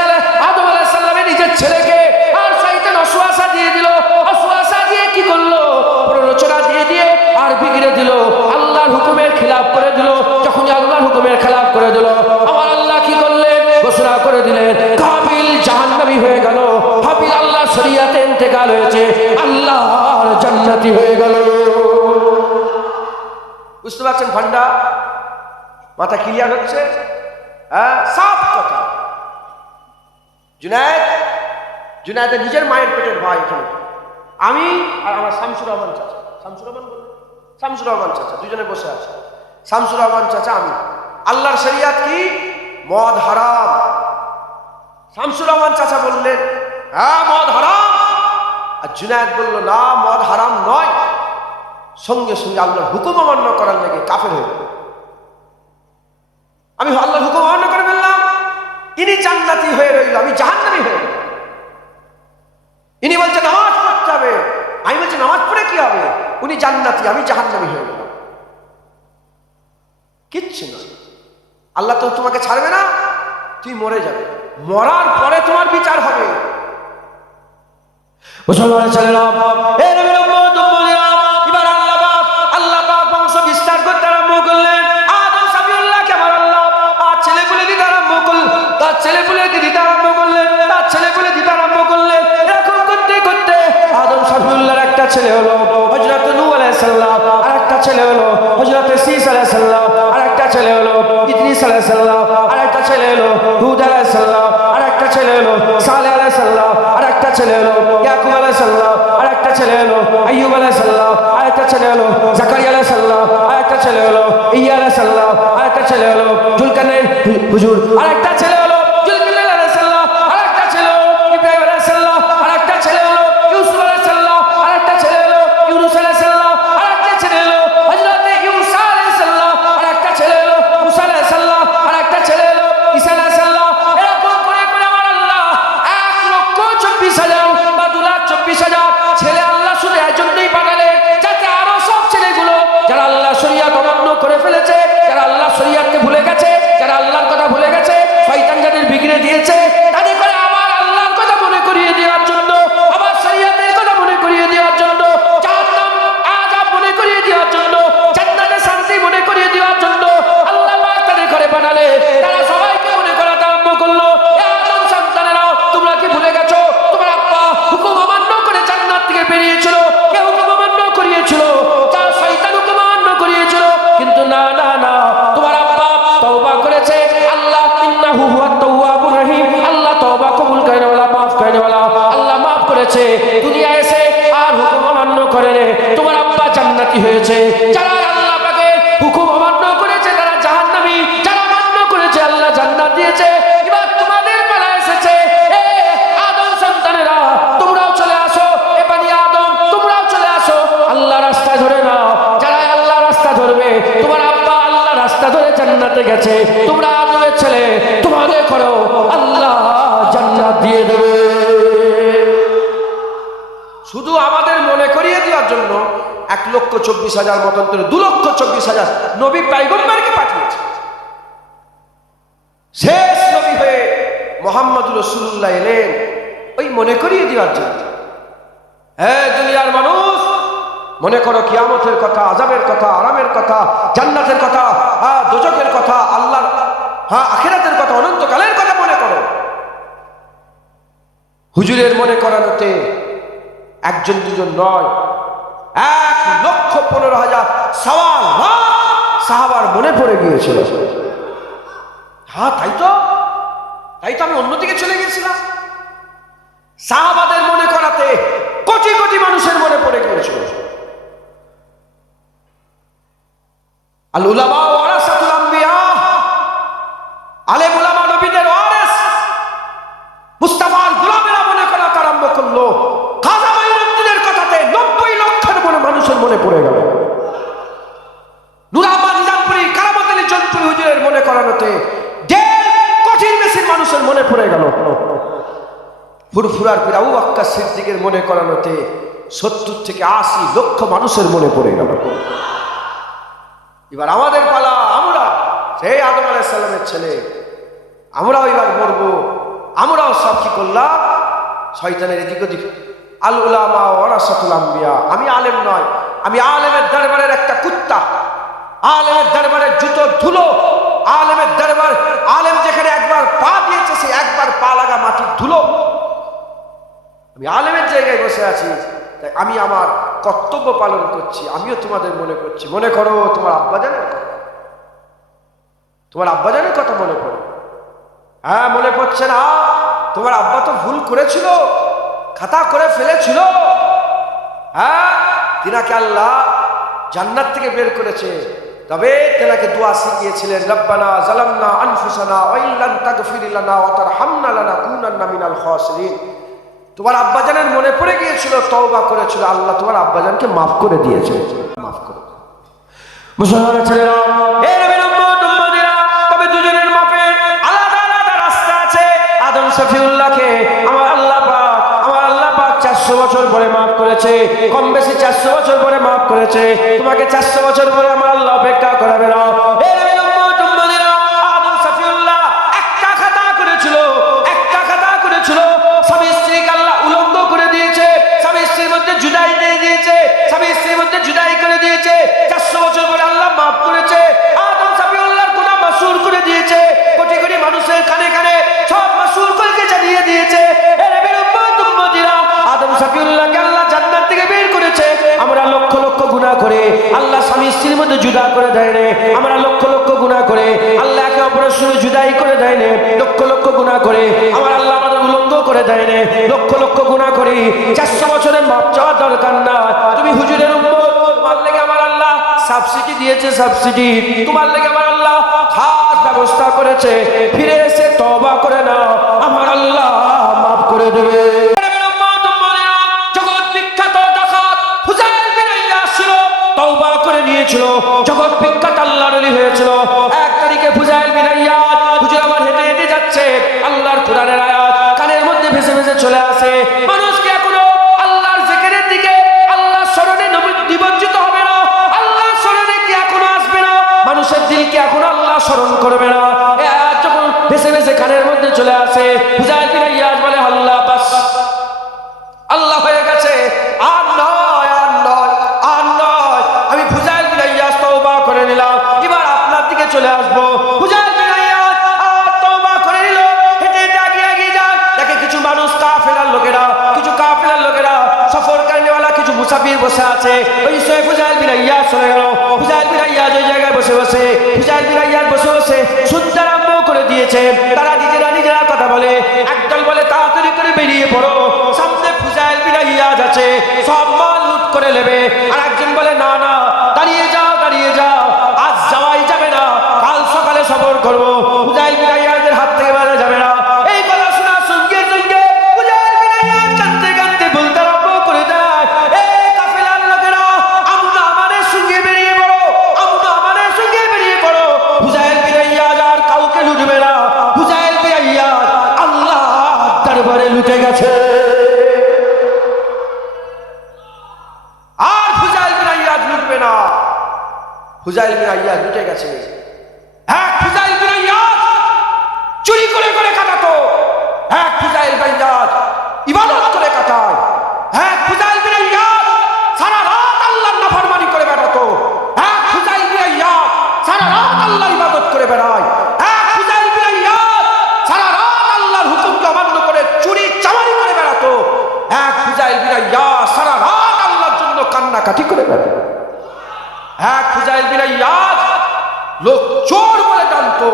আদম আলাইহিস সালামের নিজের ছেলেকে আর শয়তান ওয়াসওয়াসা দিয়ে দিল। ওয়াসওয়াসা দিয়ে কি করলো? প্ররোচনা দিয়ে দিয়ে আর বিগড়ে দিল, আল্লাহর হুকুমের খিলাফ করে দিল। যখন আল্লাহর হুকুমের খিলাফ করে দিল, আমার আল্লাহ কি করলেন? ঘোষণা করে দিলেন কাবিল জাহান্নামী হয়ে গেল, হাবিল আল্লাহর শরিয়াতে ইন্তেকাল হয়েছে, আল্লাহর জান্নাতি হয়ে গেল। বুঝতে পারছেন ভান্ডা? মাথা ক্লিয়ার হচ্ছে? হ্যাঁ, সাফ কথা। জুনায়েদের নিজের মায়ের পেটের ভাই এখানে আমি আর আমার শামসুর রহমান চাচা, শামসুর রহমান চাচা দুজনে বসে আছে। শামসুর রহমান চাচা আমি। আল্লাহর শরিয়াত কি? মদ হারাম। শামসুর রহমান চাচা বললেন হ্যাঁ মদ হারাম, আর জুনায়েদ বলল না মদ হারাম নয়। সঙ্গে সঙ্গে আল্লাহর হুকুম অমান্য করার লেগে কাফের হয়ে গেল। আমি আল্লাহর হুকুম অমান্য করে ফেললাম, ইনি জান্নাতি হয়ে রইল, আমি জাহান্নামী হয়ে গেলাম। ইনি বলছে নামাজ পড়তে হবে, আমি বলছি নামাজ পড়ে কি হবে? উনি জান্নাতি, আমি জাহান্নামী হয়ে গেলাম। কিচ্ছু নয়, আল্লাহ তো তোমাকে ছাড়বে না, তুই মরে যাবে, মরার পরে তোমার বিচার হবে। মুসলমানের ছেলেরা, এবার আল্লাহ পাক বংশ বিস্তার করতে আরম্ভ করলেন। আদম সাফিউল্লাহকে আমার আল্লাহ আর ছেলেপুলে দিতে আরম্ভ করলেন, তার ছেলেপুলেকে দিতে আরম্ভ করলেন, তার ছেলেপুলে দিতে আরম্ভ করলেন। এরকম করতে করতে আদম সাফিউল্লাহর একটা ছেলে হলো হযরত নূহ আলাইহিস সালাম, আর একটা ছেলে হলো হযরত শীস আলাইহিস সালাম, আর একটা ছেলে হলো ইদ্রিস আলাইহিস সালাম, আর একটা ছেলে হলো হুদ আলাইহিস সালাম, আর একটা ছেলে হলো সালেহ আলাইহিস সালাম, আর একটা ছেলে হলো ইয়াকুব আলাইহিস সালাম, আর একটা ছেলে হলো আইয়ুব আলাইহিস সালাম, আর একটা ছেলে হলো জাকারিয়া আলাইহিস সালাম, আর একটা ছেলে হলো ইয়া আলাইহিস সালাম, আর একটা ছেলে হলো জুলকারনাইন হুজুর, আর একটা ছেলে হলো জুলকিফল আলাইহিস সালাম, আর একটা ছেলে হলো ইব্রাহিম আলাইহিস সালাম, আর একটা ছেলে হলো ইউসুফ আলাইহিস সালাম, আর একটা ছেলে হলো ইউনূস আলাইহিস সালাম, আর একটা ছেলে হলো হযরত ঈসা আলাইহিস সালাম, আর একটা ছেলে হলো মুসা আলাইহিস সালাম, আর একটা ছেলে হলো ঈসা আলাইহিস সালাম। এরকম করে করে আমার আল্লাহ 1,24,000 বা 2,24,000 ছেলে আল্লাহ শুধু একজনই পাঠালেন, যাতে আরো সব ছেলেগুলো যারা আল্লাহ শরিয়াত অমান্য করে ফেলেছে, যারা আল্লাহ শরিয়াতকে ভুলে গেছে, যারা আল্লাহর কথা ভুলে গেছে, শয়তান যাদের বিগড়ে দিয়েছে, তাদের করে আমার আল্লাহর কথা মনে করিয়ে দেওয়ার জন্য, আমার শরিয়াতের কথা মনে করিয়ে দেওয়ার জন্য, জাহান্নাম আযাব মনে করিয়ে দেওয়ার জন্য, জান্নাতের শান্তি মনে করিয়ে দেওয়ার জন্য আল্লাহ পাক তাদের ঘরে পাঠালে। তারা সবাইকে মনে করাতে আরম্ভ করলো, আদম সন্তানেরা তোমরা কি ভুলে গেছো তোমার আব্বা হুকুম অমান্য করে জান্নাত থেকে বেরিয়েছিল, কে হুকুম অমান্য করিয়েছিল? তার শয়তান হুকুম অমান্য করিয়েছিল। কিন্তু না না না, তোমার আব্বা তওবা করেছে, আল্লাহ ইন্নাহু হুয়াত তাওয়াবুর রহিম, আল্লাহ তওবা কবুল করেন ওয়ালা মাফ করেন ওয়ালা, আল্লাহ মাফ করেছে। দুনিয়ায় এসে আর হুকুম অমান্য করে তোমার আব্বা জান্নাতি হয়েছে। যারা আল্লাহ পাকের হুকুম অমান্য করেছে তারা জাহান্নামী, যারা মান্য করেছে আল্লাহ জান্নাত দিয়েছে। এবার তোমাদের বেলা এসেছে, এ আদম সন্তানেরা তোমরাও চলে আসো, এ বানি আদম তোমরাও চলে আসো, আল্লাহ রাস্তা ধরে নাও। যারা আল্লাহ রাস্তা ধরবে, তোমার আব্বা আল্লাহ রাস্তা ধরে জান্নাতে গেছে, তোমরা আদমের ছেলে, তোমাদের করো আল্লাহ জান্নাত দিয়ে দেবে। শুধু আমাদের মনে করিয়ে দেওয়ার জন্য 1,24,000 মতান্তরে 2,24,000 নবী পয়গম্বরকে পাঠিয়েছে। শেষ নবী হয়ে মুহাম্মদুর রাসূলুল্লাহ এলেন ওই মনে করিয়ে দেওয়ার জন্য। হ্যাঁ দুনিয়ার মানুষ, মনে করো কিয়ামতের কথা, আযাবের কথা, আরামের কথা, জান্নাতের কথা, দোজখের কথা, আল্লাহর আখিরাতের কথা, অনন্তকালের কথা মনে করো। হুজুরের মনে করানোতে একজন দুজন নয়, 1,15,000 সওয়া লাখ সাহাবার মনে পড়ে গিয়েছিল। হ্যাঁ, তাই তো আমি অন্যদিকে চলে গিয়েছিলাম। সাহাবাদের মনে করাতে কোটি কোটি মানুষের মনে পড়ে গিয়েছিল। আল উলামা ওয়ারাসাতুল আম্বিয়া, আলেম উলামা নবীদের ওয়ারিস। মুস্তাফার গোলামেরা মনে করাতে আরম্ভ করলো। খাজা মাইনুদ্দিনের কথাতে 90 লক্ষের মনে মানুষের মনে পড়ে গেল। নূর আহমদ নিজামপুরী, কারামত আলী জনপুরী হুজুরের মনে করানোতে 1.5 কোটির বেশি মানুষের মনে পড়ে গেল। ফুরফুরার পীর আবু বকর সিদ্দিকের মনে করানোতে 70 থেকে 80 লক্ষ মানুষের মনে পড়ে গেল। এবার আমাদের পালা, আমরা সেই আদম আলাইহিস সালামের ছেলে, আমরাও এবার মরবো। আমরাও সব কি করলাম? শয়তানের এদিক ওদিক। আল উলামা ওয়ারাসাতুল আম্বিয়া, আমি আলেম নয়, আমি আলেমের দরবারের একটা কুত্তা, আলেমের দরবারের জুতো ধুলো, আলেমের দরবার, আলেম যেখানে একবার পা দিয়েছে সে একবার পা লাগা মাটির ধুলো। আমি আলেমের জায়গায় বসে আছি, তাই আমি আমার কর্তব্য পালন করছি। আমিও তোমাদের মনে করছি। মনে করো তোমার আব্বাজানের কথা, তোমার আব্বাজানের কথা মনে করো। হ্যাঁ, মনে পড়ছে না? তোমার আব্বা তো ভুল করেছিল, খাতা করে ফেলেছিল। হ্যাঁ, তিনাকে আল্লাহ জান্নাত থেকে বের করেছে, তবে তেনাকে দোয়া শিখিয়েছিলেন, রব্বানা যালামনা আনফুসানা ওয়া ইল্লাম তাগফির লানা ওয়া তারহামনা লানাকুনান্না মিনাল খাসিরিন। তোমার আব্বাজানের মনে পড়ে গিয়েছিল, তওবা করেছিল, আল্লাহ তোমার আব্বাজানকে মাফ করে দিয়েছে। মাফ করে মুসলমান ছেলেরা, এ নবীর উম্মত উম্মতিরা, তবে দুজনের মাপে আলাদা আলাদা রাস্তা আছে। আদম শফিউল্লাহকে আমার আল্লাহ পাক 400 বছর পরে মাফ করেছে, কম বেশি 400 বছর পরে মাফ করেছে। তোমাকে 400 বছর পরে আমার আল্লাহ অপেক্ষা করাবে না। এ নবীর উম্মত উম্মতিরা, আদম শফিউল্লাহ একটা খাতা করেছিল, স্বামী স্ত্রীকে আল্লাহ উলঙ্গ করে দিয়েছে, স্বামী স্ত্রীর মধ্যে জুদাই দিয়ে দিয়েছে, স্বামী স্ত্রীর মধ্যে জুদাই করে দিয়েছে। 400 বছর পরে আল্লাহ মাফ করেছে। আদম শফিউল্লাহর গুনাহ মাসুর করে দিয়েছে, কোটি কোটি মানুষের কানে কানে সব মাসুর করে জানিয়ে দিয়েছে। এ নবীর উম্মত উম্মতিরা, আদম শফিউল্লাহকে আল্লাহ জান্নাত থেকে বের করেছে। আমরা লক্ষ লক্ষ গুনাহ করে আল্লাহ স্বামী স্ত্রীর মধ্যে জুদা করে দেয় না। আমরা লক্ষ লক্ষ গুনাহ করে আল্লাহ একে অপরের সঙ্গে জুদাই করে দেয় না। লক্ষ লক্ষ গুনাহ করে আমার আল্লাহ আমাদের উলঙ্গ করে দেয় না। লক্ষ লক্ষ গুনাহ করি, 400 বছরের মাপ চাওয়ার দরকার না। তুমি হুজুরের উম্মত, তোমার লেগে আমার আল্লাহ সাবসিডি দিয়েছে, সাবসিডি তোমার লেগে আমার আল্লাহ খাস ব্যবস্থা করেছে। ফিরে এসে তওবা করে নাও, আমার আল্লাহ মাফ করে দেবে। জগৎ বিখ্যাত ডাকাত হুজাইল বিন ইয়াস ছিল, তওবা করে নিয়েছিল, জগৎ বিখ্যাত আল্লাহর ওলি হয়েছিল। 1 তারিখে হুজাইল বিন ইয়াস, হুজুর আমার হেঁটে হেঁটে যাচ্ছে, আল্লাহর কোরআনের আয়াত কানের মধ্যে ভেসে ভেসে চলে আসে। মানুষকে এখনো আল্লাহর জিকিরের দিকে, আল্লাহর স্মরণে নিমজ্জিত হবে না, আল্লাহর স্মরণে কি এখনো আসবে না, মানুষের দিলকে এখনো আল্লাহ স্মরণ করবে না। যখন ভেসে ভেসে কানের মধ্যে চলে আসে, হুজাইল বিন ইয়াস বলে, আল্লাহ বাস, আল্লাহ হয়ে গেছে, আর নয়, আর নয়, আর নয়। আমি হুজাইল বিন ইয়াস তওবা করে নিলাম, এবার আপনার দিকে চলে আসবো। হুজাইল বিন ইয়াস আর তওবা করে নিল, হেঁটে হেঁটে এগিয়ে যায়। দেখে কিছু মানুষ, কাফেলার লোকেরা, কিছু কাফেলার লোকেরা, সফর কারণেওয়ালা কিছু মুসাফির বসে আছে। ওই সে হুজাইল বিন ইয়াস চলে গেল। হুজাইল বিন ইয়াস ওই জায়গায় বসে বসে, হুজাইল বিন ইয়াস বসে বসে শুনতে আরম্ভ করে দিয়েছে। তারা নিজেরা কথা বলে। একদল বলে, তাড়াতাড়ি করে বেরিয়ে পড়ো, সামনে হুজাইল বিন ইয়াস আছে, সব মাল লুট করে নেবে। আর একজন বলে, না না, দাঁড়িয়ে যাও, দাঁড়িয়ে যাও, আজ যাওয়াই যাবে না, কাল সকালে সফর করবো, হুজাইল বিন ইয়াসের হাত থেকে মারা যাবে না। এই কথা শোনা সঙ্গে সঙ্গে হুজাইল বিন ইয়াস কাঁদতে কাঁদতে বলতে আরম্ভ করে দেয়, এই কাফেলার লোকেরা, আমরা আমাদের সঙ্গে বেরিয়ে পড়ো, আমরা আমাদের সঙ্গে বেরিয়ে পড়ো। হুজাইল বিন ইয়াস আর কাউকে লুটবে না, হুজাইল বিন ইয়াস আল্লাহ দরবারে লুটে গেছে। আর হুজাইল বিন ইয়াস লুটবে না, হুজাইল বিন ইয়াস লুটে গেছে। এক হুজাইল বিন ইয়াস চুরি করে করে কাটাতো, এক হুজাইল বিন ইয়াস ইবাদত করে কাটায়, এক হুজাইল বিন ইয়াস সারা রাত আল্লাহর নাফরমানি করে বেড়াতো, এক হুজাইল বিন ইয়াস সারা রাত আল্লাহর ইবাদত করে বেড়ায়, এক হুজাইল বিন ইয়াস সারা রাত আল্লাহর হুকুমকে অমান্য করে চুরি চামারি করে বেড়ায়। কাটাকাটি করে দেবে। এক ফুজাইল বিন ইয়াদ লোক চোর বলে জানতো,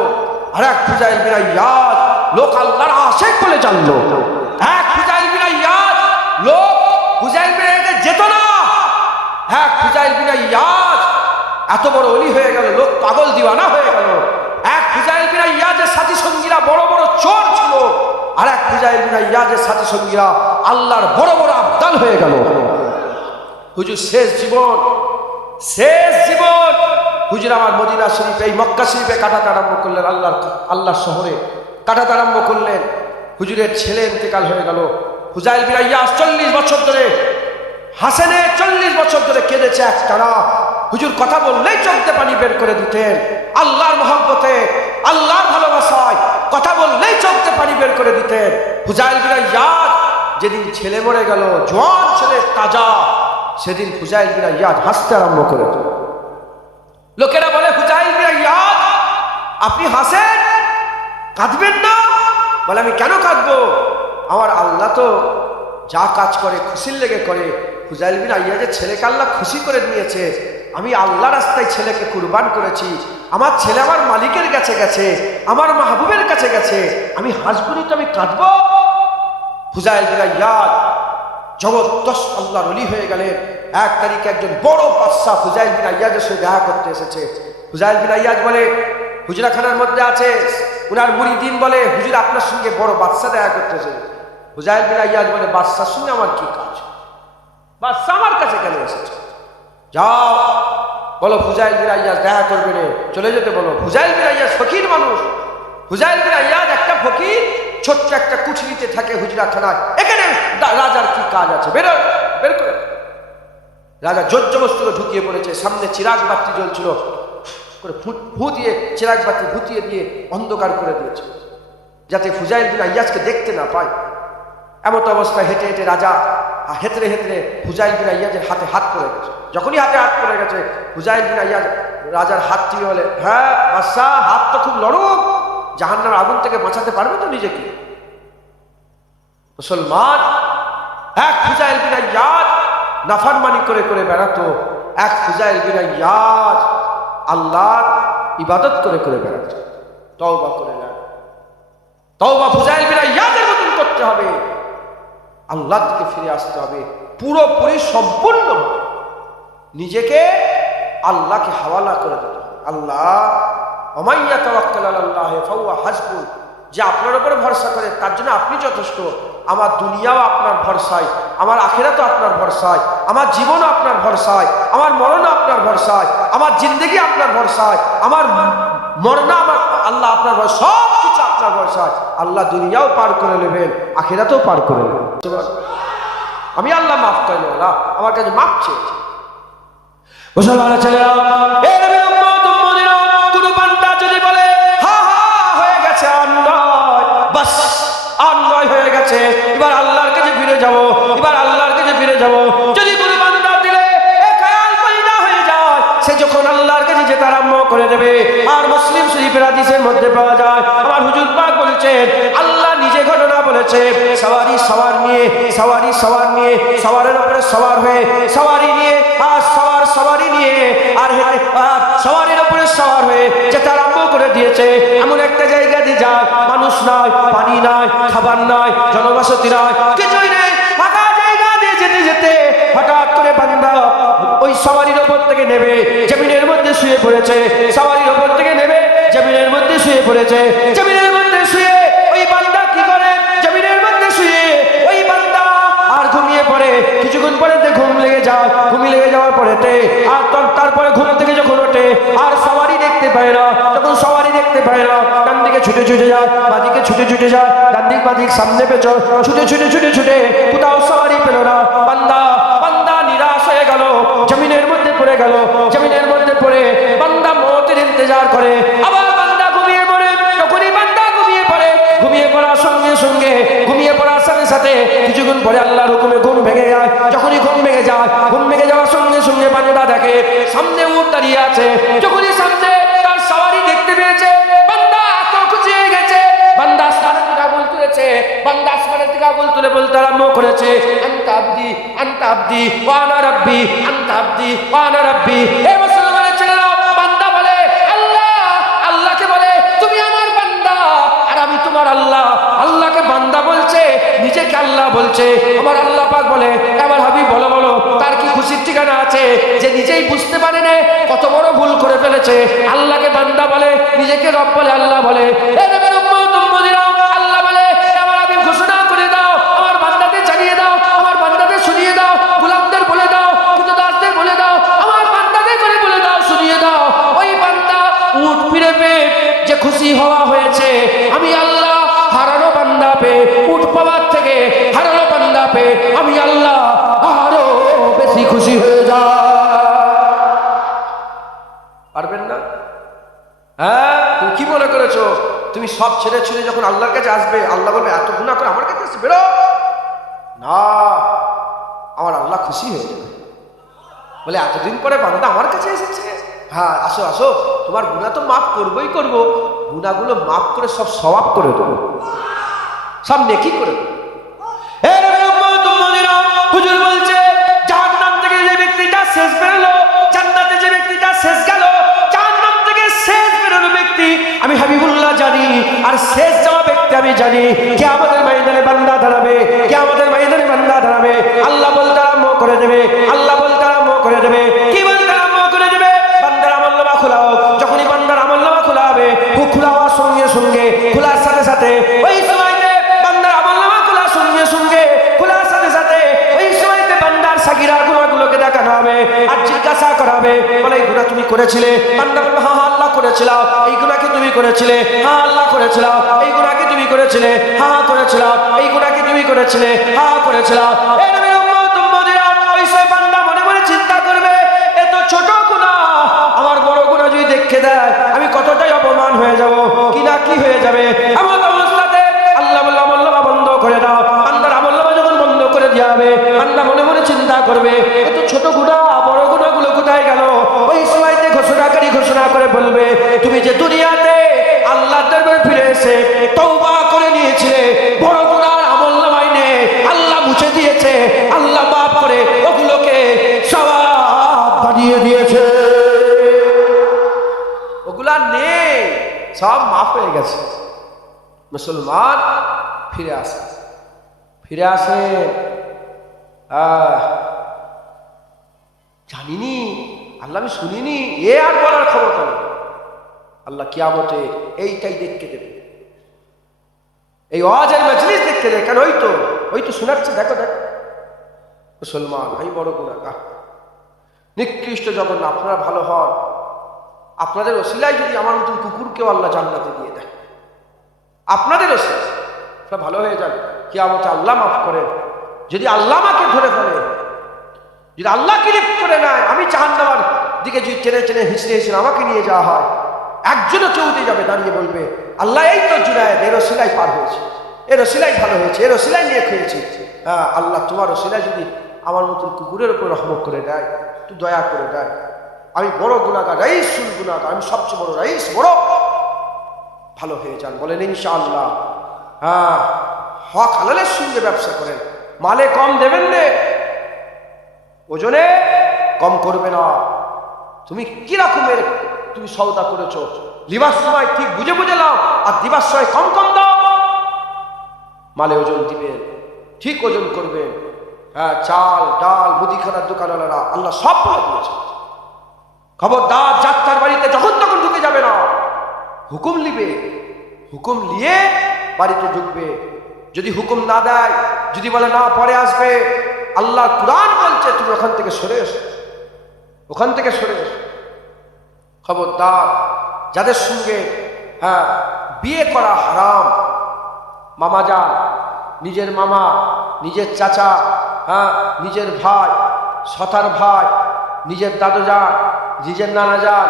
আর এক ফুজাইল বিন ইয়াদ লোক আল্লাহর আশিক বলে জানলো। এক ফুজাইল বিন ইয়াদ লোক ফুজাইল বিন ইয়াদে যেত না, এক ফুজাইল বিন ইয়াদ এত বড় ওলি হয়ে গেল, লোক পাগল দিওয়ানা হয়ে গেল। এক ফুজাইল বিন ইয়াদের সাথী সঙ্গীরা বড় বড় চোর ছিল, আর এক ফুজাইল বিন ইয়াদের সাথী সঙ্গীরা আল্লাহর বড় বড় আবদাল হয়ে গেল। হুজুর শেষ জীবন হুজুর আমার মদিনা শরীফে, এই মক্কা শরীফে কাটাতে আরম্ভ করলেন, আল্লাহর শহরে কাটাতে আরম্ভ করলেন। হুজুরের ছেলে ইন্তেকাল হয়ে গেল। ফুজাইল বিন ইয়াদ 40 বছর ধরে, হাসানে 40 বছর ধরে কেঁদেছে একটানা। হুজুর কথা বললেই চোখে পানি বের করে দিতেন, আল্লাহর মহব্বতে, আল্লাহর ভালোবাসায় কথা বললেই চোখে পানি বের করে দিতেন। ফুজাইল বিন ইয়াদ যেদিন ছেলে মরে গেল, জোয়ান ছেলে তাজা, সেদিন ফুজাইল বিন ইয়াদ হাসতে আরম্ভ করে দিল। লোকেরা বলে, ফুজাইল বিন ইয়াদ আপনি হাসেন, কাঁদবেন না? বলে, আমি কেন কাঁদবো? আমার আল্লাহ তো যা কাজ করে খুশির লেগে করে। ফুজাইল বিন ইয়াদের ছেলেকে আল্লাহ খুশি করে নিয়েছে, আমি আল্লাহ রাস্তায় ছেলেকে কুরবান করেছি, আমার ছেলে আমার মালিকের কাছে গেছে, আমার মাহবুবের কাছে গেছে, আমি হাসবনি তো আমি কাঁদবো? ফুজাইল বিন ইয়াদ জবরদস্ত আল্লাহর ওলি হয়ে গেলেন। 1 তারিখে একজন বড় বাদশা ফুজাইল বিন ইয়াদের সাথে দেখা করতে এসেছে। ফুজাইল বিন ইয়াদ বলে, হুজরাখানার মধ্যে আছে, উনার মুরিদিন বলে, হুজুর আপনার সঙ্গে বড় বাদশা দেখা করতে এসেছে। ফুজাইল বিন ইয়াদ বলে, বাদশার সঙ্গে আমার কি কাজ? বাদশা আমার কাছে কেন এসেছে? যাও বলো ফুজাইল বিন ইয়াদ দেখা করবে না, চলে যেতে বলো। ফুজাইল বিন ইয়াদ ফকির মানুষ, ফুজাইল বিন ইয়াদ একটা ফকির, ছোট্ট একটা কুঠরিতে থাকে হুজরাখানায়। এখানে রাজার কি কাজ আছে? বের করে। রাজা জোর জবরদস্তি ঢুকিয়ে পড়েছে। সামনে চিরাগ বাতি জ্বলছিল, করে ফু দিয়ে চিরাগ বাতি ভুতিয়ে দিয়ে অন্ধকার করে দিয়েছে, যাতে ফুজাইল বিন ইয়াদকে দেখতে না পায়। এমত অবস্থায় হেঁটে হেঁটে রাজা হেতরে হেতরে ফুজাইল বিন ইয়াদের হাতে হাত পড়ে গেছে। যখনই হাতে হাত পড়ে গেছে, ফুজাইল বিন ইয়াদ রাজার হাত টিপে বলে, হ্যাঁ বাদশা, হাত তো খুব নরম, জাহান্নামের আগুন থেকে বাঁচাতে পারবে তো নিজেকে? মুসলমান, এক ফুজাইল বিন ইয়াদ নাফরমানি করে করে বেড়াতো, এক ফুজাইল বিন ইয়াদ আল্লাহর ইবাদত করে করে বেড়াতো। তওবা করে নেন, তওবা ফুজাইল বিন ইয়াদের মতন করতে হবে, আল্লাহর দিকে ফিরে আসতে হবে, পুরোপুরি সম্পূর্ণ নিজেকে আল্লাহকে হাওয়ালা করে দিতে হবে। আল্লাহ ওমাইয়া তাওয়াক্কাল আলাল্লাহি ফাহুয়া হাসবুহ, যে আপনার উপরে ভরসা করে তার জন্য আপনি যথেষ্ট। আমার দুনিয়াও আপনার ভরসায়, আমার আখিরাতও আপনার ভরসায়, আমার জীবনও আপনার ভরসায়, আমার মরণও আপনার ভরসায়, আমার জিন্দেগি আপনার ভরসায়, আমার মরণ আমার আল্লাহ আপনার ভরসা, সব কিছু আপনার ভরসায়। আল্লাহ দুনিয়াও পার করে নেবেন, আখিরাতও পার করে নেবেন। আমি আল্লাহ মাফ করে নেব, আমার কাছে মাফ চেয়েছি। মুসলমানের ছেলেরা, এই নবীর উম্মত উম্মতিরা, কোন বান্দা যদি বলে হা হা হয়ে গেছে, অন্যায়, বাস অন্যায় হয়ে গেছে, এবার আল্লাহর কাছে ফিরে যাব, এবার আল্লাহর কাছে ফিরে যাব, যদি কোনো বান্দা দিলে খেয়াল পয়দা হয়ে যায়, সে যখন আল্লাহর কাছে যেতে আরম্ভ করে দেবে। আর মুসলিম শরীফের হাদিসের মধ্যে পাওয়া যায়, আমার হুজুর পাক বলেছেন, আল্লাহ নিজে ঘটনা বলেছে, সওয়ারি সওয়ার নিয়ে, সওয়ারি সওয়ার নিয়ে, সওয়ারের উপরে সওয়ার হয়ে, সওয়ারি নিয়ে, আর সওয়ারি নিয়ে, আর সওয়ারির উপরে সওয়ার হয়ে যেতে আরম্ভ করে দিয়েছে। এমন একটা জায়গা দিয়ে যায়, মানুষ নাই, পানি নাই, খাবার নাই, জনবসতি নাই, কিছুই নেই, ফাঁকা জায়গা দিয়ে যেতে যেতে হঠাৎ করে বান্দা ওই সওয়ারির উপর থেকে নেবে, জমিনের মধ্যে শুয়ে পড়েছে। সওয়ারির উপর থেকে নেবে, জমিনের মধ্যে শুয়ে পড়েছে। জমিনের মধ্যে শুয়ে ওই বান্দা কি করে? জমিনের মধ্যে শুয়ে ওই বান্দা আর ঘুমিয়ে পড়ে। কিছুক্ষণ পরে ঘুম লেগে যায়, ঘুমি লেগে যাওয়ার পরেতে আর তারপরে ঘুম থেকে যখন ওঠে আর সওয়ারি দেখতে পায় না, যখন সওয়ারি দেখতে পায় না, ডান দিকে ছুটে ছুটে যায়, বাদিকে ছুটে ছুটে যায়, ডান দিক বাদিক সামনে পেছন ছুটে ছুটে ছুটে ছুটে কোথাও সওয়ারি পেল না। বান্দা নিরাশ হয়ে গেল, জমিনের মধ্যে পড়ে গেল। জমিনের মধ্যে পড়ে বান্দা মওতের ইন্তজার করে। আবার বান্দা ঘুমিয়ে পড়ে। যখনই বান্দা ঘুমিয়ে পড়ে, ঘুমিয়ে পড়ার সঙ্গে সঙ্গে, ঘুমিয়ে পড়ার সাথে সাথে কিছুক্ষণ পরে আল্লাহর হুকুমে ঘুম ভেঙে যায়। যখনই ঘুম ভেঙে যায়, ঘুম ভেঙে যাওয়ার সঙ্গে সঙ্গে বান্দা দেখে সামনে উট দাঁড়িয়ে আছে। যখনই সামনে তার সওয়ারি দেখতে পেয়েছে, বান্দা এত খুশি হয়ে গেছে, বান্দা আসমানের দিকে আঙুল তুলেছে। বান্দা আসমানের দিকে আঙুল তুলে বলছে, বলতে আরম্ভ করেছে, আনতা আবদি আনতা আবদি ওয়া আনা রাব্বি, আনতা আবদি ওয়া আনা রাব্বি। হে মুসলমানের ছেলেরা, বান্দা বলে আল্লাহ, আল্লাহকে বলে তুমি আমার বান্দা আর আমি তোমার আল্লাহ। আল্লাহকে বান্দা বলছে, নিজেকে আল্লাহ বলছে। আমার আল্লাহ পাক বলে, আমার হাবিব বলো বলো তার কি খুশির ঠিকানা আছে যে নিজেই বুঝতে পারে না কত বড় ভুল করে ফেলেছে। আল্লাহকে বান্দা বলে, নিজেকে রব বলে, আল্লাহ বলে। এ নবীর উম্মত উম্মতিরা, আল্লাহ বলে আমার হাবিব ঘোষণা করে দাও, আমার বান্দাদের জানিয়ে দাও, আমার বান্দাদের শুনিয়ে দাও, গোলামদের বলে দাও, কৃতদাসদের বলে দাও, আমার বান্দাদের করে বলে দাও, শুনিয়ে দাও। ওই বান্দা উট ফিরে পেয়ে যে খুশি হওয়া হয়েছে, আমি আল্লাহ হারানো বান্দা পে, উট পাওয়ার থেকে হারানো বান্দা পে আমি আল্লাহ আরো বেশি খুশি হয়ে যা। পারবেন না? হ্যাঁ, তুমি কি মনে করেছো তুমি সব ছেড়ে ছুড়ে যখন আল্লাহর কাছে আসবে, আল্লাহ বলবে এত গুনাহ করে আমার কাছে আসবে, বেরো না, আমার আল্লাহ খুশি হয়ে যাবে। বলে এতদিন পরে বান্দা আমার কাছে এসেছে, হ্যাঁ আসো আসো, তোমার গুনাহ তো মাফ করবোই করবো, গুনাহগুলো মাফ করে সব সওয়াব করে দেবো, সব নেকি করে দেবো। হুজুর বলছে জাহান্নাম থেকে যে ব্যক্তিটা শেষ বেরোলো, জান্নাতে যে ব্যক্তিটা শেষ গেল, জাহান্নাম থেকে শেষ বেরোনো ব্যক্তি আমি হাবিবুল্লাহ জানি, আর শেষ যাওয়া ব্যক্তি আমি জানি। কিয়ামতের ময়দানে বান্দা দাঁড়াবে, কিয়ামতের ময়দানে বান্দা দাঁড়াবে, আল্লাহ বলতে আরম্ভ করে দেবে, আল্লাহ বলতে আরম্ভ করে দেবে। কি বলতে আরম্ভ করে দেবে? বান্দার আমলনামা খোলা হোক। যখনই বান্দার আমলনামা খোলা হবে, খোলা হওয়ার সঙ্গে সঙ্গে, খোলার সাথে সাথে ওই সময়তে বান্দার আমলনামা খোলার সঙ্গে সঙ্গে, খোলার সাথে সাথে ওই সময়তে বান্দার সাগীরা গুনাহগুলোকে দেখানো হবে আর জিজ্ঞাসা করা হবে, বলে এই গুনাহ তুমি করেছিলে? বান্দা বলবে হ্যাঁ হ্যাঁ আল্লাহ করেছিলাম। এই গুনাহ কি তুমি করেছিলে? হ্যাঁ আল্লাহ করেছিলাম। এই গুনাহ কি তুমি করেছিলে? হ্যাঁ করেছিলাম। এই গুনাহ কি তুমি করেছিলে? হ্যাঁ করেছিলাম। এই নবীর উম্মত উম্মতিরা, ওই সব বান্দা মনে মনে চিন্তা করবে, এত ছোট গুনাহ আমার বড় গুনাহ যদি দেখে দেয় আমি কতটাই অপমান হয়ে যাব, কি না কি হয়ে যাবে। এমন অবস্থাতে আল্লাহ বলল আমলনামা বন্ধ করে দাও। বান্দার আমলনামা যখন বন্ধ করে দেওয়া হবে, বান্দা মনে মনে চিন্তা করবে এত ছোট গুনাহ বড় গুনাহগুলো কোথায় গেল। ওই সময়তে ঘোষণাকারী ঘোষণা করে বলবে, তুমি যে দুনিয়াতে আল্লাহর দরবারে ফিরে এসে তওবা করে নিয়েছিলে, বড় গুনাহর আমলনামায় নে আল্লাহ মুছে দিয়েছে, আল্লাহ মাফ করে ওগুলোকে সওয়াব বানিয়ে দিয়েছে। ওগুলা নেই, সব মাফ হয়ে গেছে। মুসলমান ফিরে আসে, ফিরে আসে। জানিনি আল্লাহ, আমি শুনিনি, এ আর বলার ক্ষমতা নেই। আল্লাহ কিয়ামতে এইটাই দেখতে দেবে, এই ওয়াজের মজলিস দেখতে দেবে। কেন? ওই তো শোনাচ্ছে, দেখো দেখো। মুসলমান আমি বড় গুনাহগার, নিকৃষ্ট জঘন্য। আপনারা ভালো হন, আপনাদের ওসিলায় যদি আমার মতন কুকুরকেও আল্লাহ জান্নাতে দিয়ে দেয়, আপনাদের ওসিলায় আপনারা ভালো হয়ে যান। কিয়ামতে আল্লাহ মাফ করেন। যদি আল্লাহ আমাকে ধরে ফেলে, যদি আল্লাহ ক্লিপ করে নেয়, আমি জাহান্নামের দিকে যদি টেনে টেনে হিঁচড়ে হিঁচড়ে আমাকে নিয়ে যাওয়া হয়, একজনও চৌতে যাবে, দাঁড়িয়ে বলবে আল্লাহ এই তো জুনায়েদ, এর ওসিলায় পার হয়েছে, এর ওসিলায় ভালো হয়েছে, এর ওসিলায় নিয়ে খেয়েছি। হ্যাঁ আল্লাহ তোমার ওসিলায় যদি আমার মতন কুকুরের উপর রহমত করে দেয়, একটু দয়া করে দেয়। আমি বড় গুনাহগার, রাইসুল গুনাহগার, আমি সবচেয়ে বড় রাইস, বড় ভালো হয়ে যান। বলেন ইনশাআল্লাহ। হ্যাঁ, হক হালালের সঙ্গে ব্যবসা করেন, মালে কম দেবেন নে, ওজনে কম করবে না। তুমি কি রকমের তুমি সওদা করেছো, লিবার সময় ঠিক বুঝে বুঝে নাও, আর দিবার সময় কম কম দাও। মালে ওজন দিবেন, ঠিক ওজন করবেন। হ্যাঁ, চাল ডাল মুদিখানার দোকানওয়ালারা আল্লাহ সব বলে দিয়েছে, খবরদার যাত্রার বাড়িতে যখন তখন ঢুকে যাবে না, হুকুম নিবে, হুকুম নিয়ে বাড়িতে ঢুকবে। যদি হুকুম না দেয়, যদি বলে না পরে আসবে, আল্লাহ কুরআন বলছে তুমি ওখান থেকে সরে এসো, ওখান থেকে সরে এসো। খবরদার যাদের সঙ্গে হ্যাঁ বিয়ে করা হারাম, মামা যান, নিজের মামা, নিজের চাচা, হ্যাঁ নিজের ভাই, সতার ভাই, নিজের দাদু যান, নিজের নানা যান,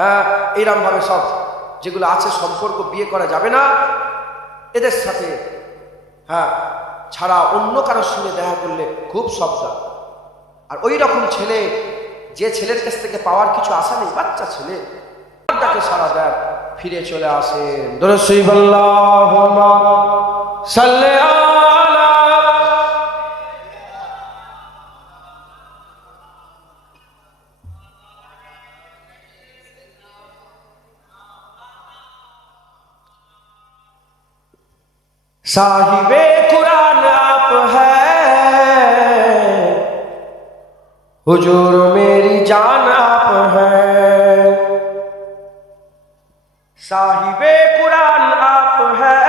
হ্যাঁ এইরকম ভাবে সব যেগুলো আছে সম্পর্ক বিয়ে করা যাবে না। এদের সাথে হ্যাঁ ছাড়া অন্য কারোর সঙ্গে দেখা করলে খুব সাবধান। আর ওই রকম ছেলে, যে ছেলের কাছ থেকে পাওয়ার কিছু আশা নেই, বাচ্চা ছেলে, তাকে সারা দেন, ফিরে চলে আসেন। দরুদ শরীফ আল্লাহুম্মা সাল্লি আলা साहिबे कुरान आप है, हुजूर मेरी जान आप है। साहिबे कुरान आप है,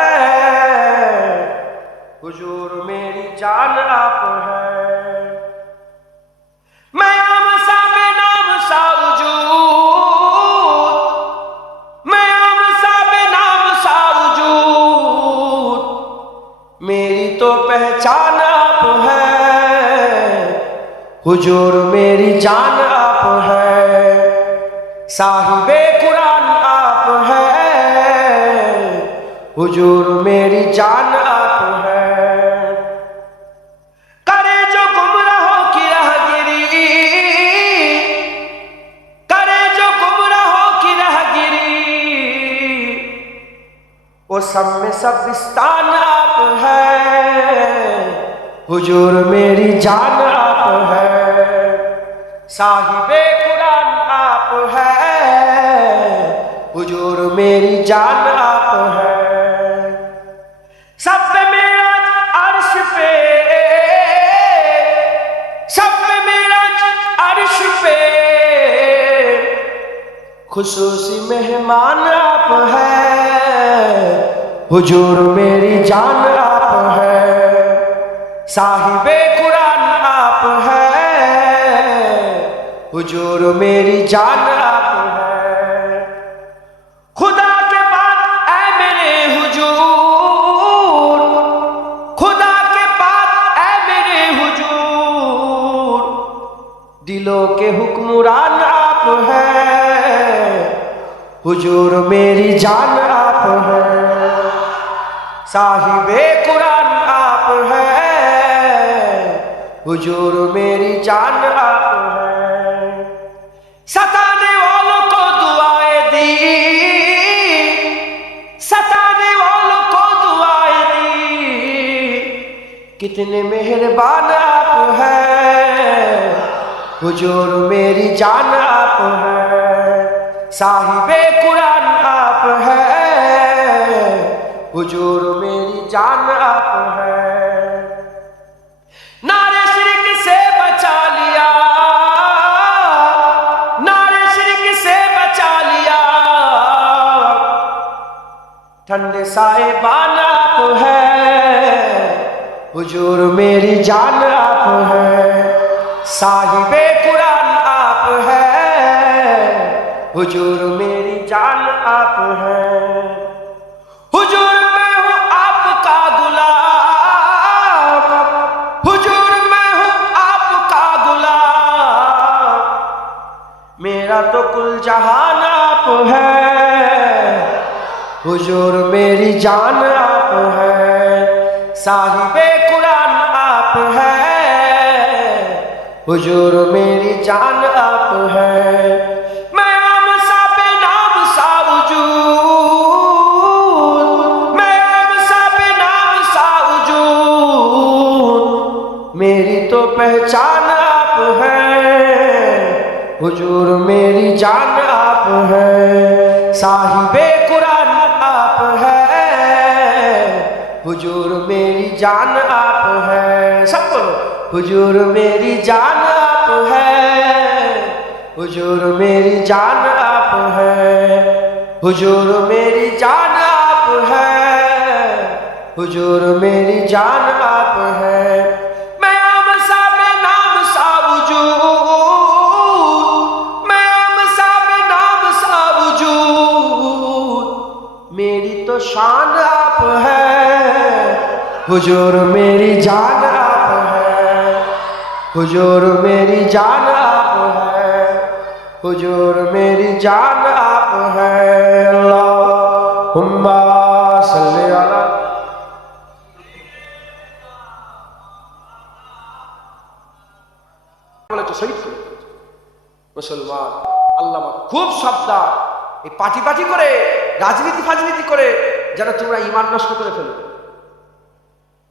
हुजूर मेरी जान आप है। मैं आम सा बेनाम सा वजूद, मैं आम सा बेनाम सा वजूद, मेरी तो पहचान आप है, हुजूर मेरी जान आप है। साहिबे कुरान आप है, हुजूर मेरी जान आप है। करे जो गुमराहों की राहगिरी, करे जो गुमराहों की राहगिरी, वो सब में सब्बिस्तान आप है, हुजूर मेरी जान आप है। साहिबे कुरान आप है, हुजूर मेरी जान आप है। सब पे मेरा अर्श पे, सब पे मेरा अर्श पे, खुसूसी मेहमान आप है, हुजूर मेरी जान आप है। साहिबे कुरान आप है, हुजूर मेरी जान आप है। खुदा के बाद ऐ मेरे हुजूर, खुदा के बाद ऐ मेरे हुजूर, दिलों के हुक्मरान आप है, हुजूर मेरी जान आप है। साहिबे कुरान आप है, हुजूर मेरी जान आप है। सताने वालों को दुआएं दी, सताने वालों को दुआएं दी, कितने मेहरबान आप है, हुजूर मेरी जान आप है। साहिबे कुरान आप है, हुजूर मेरी जान आप है। नारे शिरक से बचा लिया, नारे शिरक से बचा लिया, ठंडे साहिबान आप है, हुजूर मेरी जान आप है। साहिबे कुरान आप है, हुजूर मेरी जान आप है। हुजूर मैं हूँ आपका गुलाम, हुजूर मैं हूँ आपका गुलाम, मेरा तो कुल जहान आप है, हुजूर मेरी जान आप है। साहिबे कुरान आप है, हुजूर मेरी जान आप है। मैं आम सा बेनाम सा वजूद, मैं आम सा बेनाम सा वजूद, मेरी तो पहचान आप है, हुजूर मेरी जान आप है। साहिबे कुरान आप है, हुजूर मेरी जान आप है। सब बोलो, हुजूर मेरी जान आप है, हुजूर मेरी जान आप है। हुजूर मेरी जान आप है, हुजूर मेरी जान आप है। मैं आम सा बेनाम सा वजूद, मैं आम सा बेनाम सा वजूद, मेरी तो शान आप है, हुजूर मेरी जान आप है। हुजूर मेरी जान आप है, हुजूर मेरी जान आप है। अल्लाहुम्मा सल्ली अला, বলে তো শহীদ করে মুসলমান। আল্লাহ খুব সাবধান, এই পাটি পাটি করে রাজনীতি ফাজনীতি করে যেন তোমরা ঈমান নষ্ট করে ফেলো।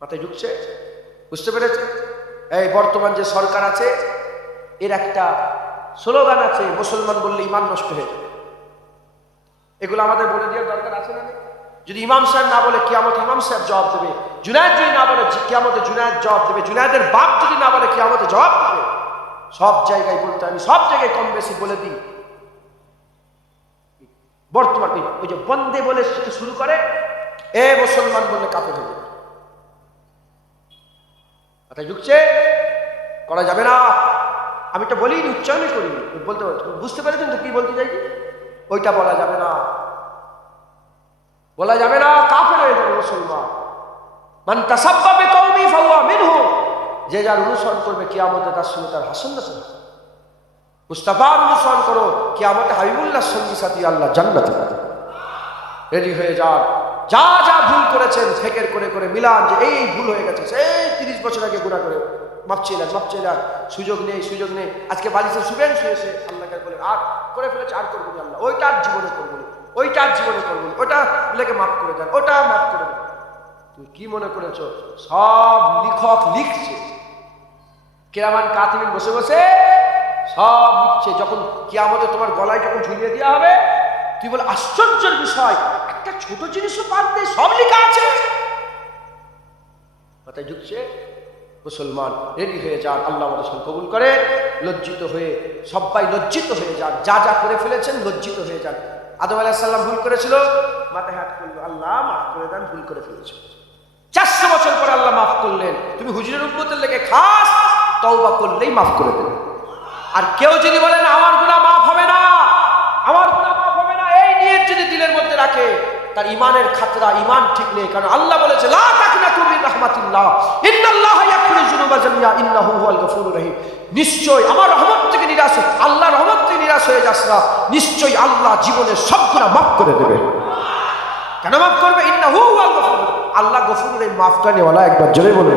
মাথায় ঢুকছে? বুঝতে পেরেছে? এই বর্তমান যে সরকার আছে এর একটা স্লোগান আছে, মুসলমান বললে ঈমান নষ্ট হয়ে যাবে। এগুলো আমাদের বলে দেওয়ার দরকার আছে না? যদি ইমাম সাহেব না বলে কিয়ামতে ইমাম সাহেব জবাব দেবে, জুনায়েদ যদি না বলে কিয়ামতে জুনায়েদ জবাব দেবে, জুনায়েদের বাপ যদি না বলে কিয়ামতে জবাব দেবে। সব জায়গায় বলতে আমি সব জায়গায় কম বেশি বলে দিই। বর্তমান ওই যে বন্দে বলে শুরু করে, এ মুসলমান বললে কাফের হয়ে যাবে। মাথায় ঢুকছে? করা যাবে না। আমি তো বলিনি, উচ্চারণই করিনি, বলতে বুঝতে পেরেছেন তো কি বলতে চাইছি? ওইটা বলা যাবে না, বলা যাবে না, কাফের হয়ে যাবে মুসলমান। মান তাসাব্বা বিকওমি ফাহুয়া মিনহুম, যে যার অনুসরণ করবে কিয়ামতে তার সঙ্গে তার হাসন নাসব। মুস্তাফার অনুসরণ করো, কিয়ামতে হাবিবুল্লাহর সঙ্গী সাথী আল্লাহ জান্নাতে রেডি হয়ে যান। যা যা ভুল করেছেন ফেকের করে করে মিলান যে এই ভুল হয়ে গেছে, সেই 30 বছর আগে গুনাহ করে মাপ চেয়ে সুযোগ নেই। আজকে বালিশে শুবেন, শুয়েছে আল্লাহকে বলে আর করে ফেলেছে, আর করবো না আল্লাহ, ওইটা আর জীবনে করবো না, ওইটা আর জীবনে করবো না, ওটা লেগে মাফ করে দেন, ওটা মাফ করে দেন। তুমি কি মনে করেছো সব লিখক লিখছে, কিরামান কাতিবিন বসে বসে সব লিখছে। যখন কিয়ামতে তোমার গলায় যখন ঝুলিয়ে দেওয়া হবে, তুই বল আশ্চর্যের বিষয়, একটা ছোট জিনিসও বাদ দিয়ে সব লেখা আছে। মাথায় ঢুকছে? মুসলমান রেডি হয়ে যান, আল্লাহ আমাদের কবুল করে। লজ্জিত হয়ে সবাই লজ্জিত হয়ে যান, যা যা করে ফেলেছেন লজ্জিত হয়ে যান। আদম আলাইহিস সালাম ভুল করেছিল, মাথায় হাত করলো, আল্লাহ মাফ করে দেন, ভুল করে ফেলেছে। 400 বছর পরে আল্লাহ মাফ করলেন। তুমি হুজুরের উম্মতের লেগে খাস তওবা করলেই মাফ করে দেন। আর কেউ যদি বলেন আমার গুনাহ মাফ হবে না, আমার গুনাহ মাফ হবে না, এই নিয়ত যদি দিলের মধ্যে রাখে, তার ইমানের খাতরা, ইমান ঠিক নেই। কারণ আল্লাহ বলেছে লা তাকনাতু মির রাহমাতিল্লাহ ইন্নাল্লাহা ইয়াগফিরু যুনুবা জামিআ ইন্নাহু হুয়াল গফুরুর রহিম। নিশ্চয় আমার রহমত থেকে নিরাশ, আল্লাহর রহমত থেকে নিরাশ হয়ে যাস না, নিশ্চয়ই আল্লাহ জীবনের সব গুনাহ মাফ করে দেবে। কেন মাফ করবে? ইন্নাহু হুয়াল গফুর, আল্লাহ গফুরুর রহিম, মাফ করেওয়ালা। একবার জোরে বলুন।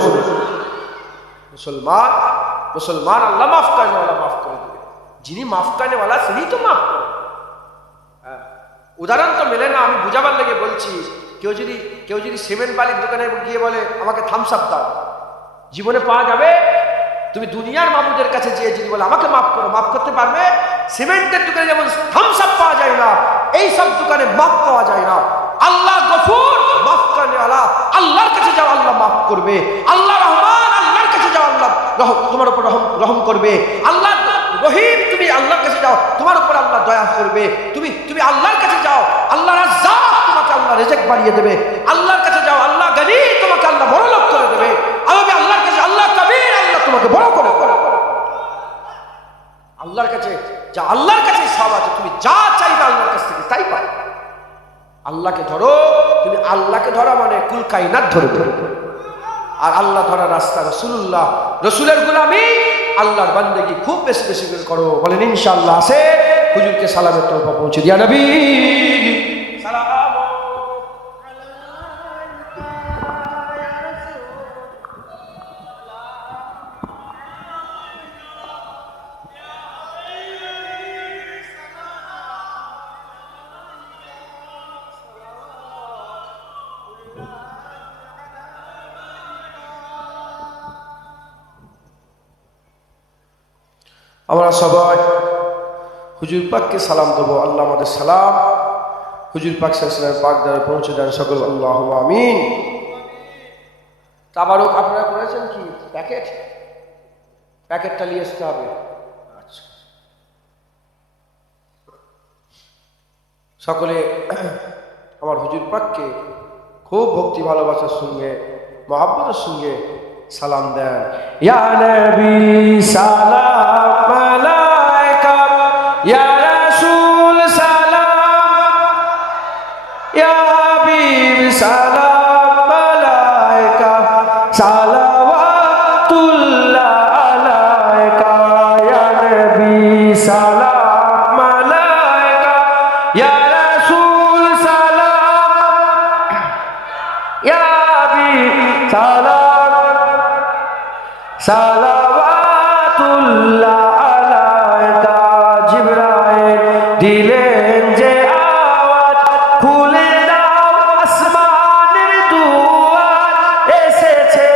মুসলমান আল্লাহ মাফ করেওয়ালা, মাফ করে দেবে। যিনি মাফ করেওয়ালা তিনি তো মাফ করে। উদাহরণ তো মেলে না, আমি বুঝাবার লেগে বলছি। কেউ যদি সিমেন্ট বালির দোকানে গিয়ে বলে আমাকে থামস আপ দাও, জীবনে পাওয়া যাবে? তুমি দুনিয়ার মাবুদের কাছে যেয়ে যদি বলে আমাকে মাফ করো, মাফ করতে পারবে? সিমেন্টের দোকানে যেমন থামস আপ পাওয়া যায় না, এই সব দোকানে মাফ পাওয়া যায় না। আল্লাহ গফুর, মাফ করেওয়ালা, আল্লাহর কাছে যাও আল্লাহ মাফ করবে। আল্লাহ রহমান, আল্লাহর কাছে যাও আল্লাহ তোমার উপর রহম করবে। আল্লাহ রহিম, তুমি আল্লাহর কাছে যাও, তোমার উপর আল্লাহ দয়া করবে। তুমি আল্লাহর কাছে যাও, আল্লাহ রাজ্জাক, তোমাকে আল্লাহ রিজিক বাড়িয়ে দেবে। আল্লাহর কাছে যাও, আল্লাহ গনি, তোমাকে আল্লাহ বড়লোক করে দেবে। আল্লাহর কাছে আল্লাহ কবির, আল্লাহ তোমাকে বড় করে দেবে। আল্লাহর কাছে যা, আল্লাহর কাছে সব আছে, তুমি যা চাইবে আল্লাহর কাছ থেকে তাই পাবে। আল্লাহকে ধরো, তুমি আল্লাহকে ধরা মানে কুল কায়নাত ধরবে। আর আল্লাহ ধরা রাস্তা রাসূলুল্লাহ, রাসূলের গোলামি, আল্লাহর বান্দেগি খুব বেশি বেশি করে করো। বলেন ইনশাআল্লাহ। আছে হুজুরকে সালামের তরফা পৌঁছে দিয়া নবী সালাম। আমরা সবাই হুজুর পাককে সালাম দেবো। আল্লাহ আমাদের সালাম হুজুর পাক সাল্লাল্লাহু আলাইহি ওয়াসাল্লামের পাক দ্বারা পৌঁছে দেন সকল, আল্লাহুম্মা আমিন। তাবারুক আপনারা করেছেন কি? প্যাকেটটা নিয়ে আসতে হবে। আচ্ছা, সকলে আমার হুজুর পাককে খুব ভক্তি ভালোবাসার সঙ্গে, মহব্বতের সঙ্গে সালাম দেন। ইয়া নবী সালাম আলাইকা, ইয়া রাসূল সালাম, ইয়া হাবিব সালাম আলাইকা, সালাওয়াতুল্লাহ আলাইকা, ইয়া নবী সালাম আলাইকা, ইয়া রাসূল সালাম, ইয়া হাবিব সালাম, সালাওয়াতুল্লাহ আলাইকা। জিবরাইল দিলেন যে আওয়াজ, খুলে দাও আসমানের দুয়ার, এসেছে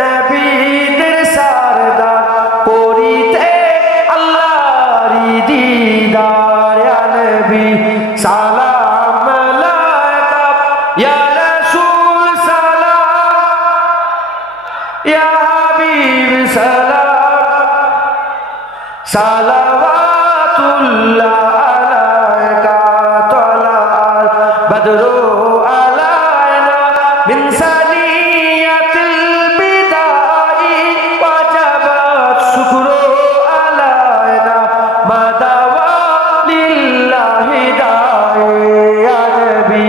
নবীদের সরদার, করিতে আল্লাহর দিদার। ইয়া নবী সালাম আলাইকা, ইয়া सलाम सलावतुल्लाह अलैका तला बदरो अलैना मिन सनियतिल बिदाई वजबत शुक्रो अलैना मदवा लिल्लाहि दाए या नबी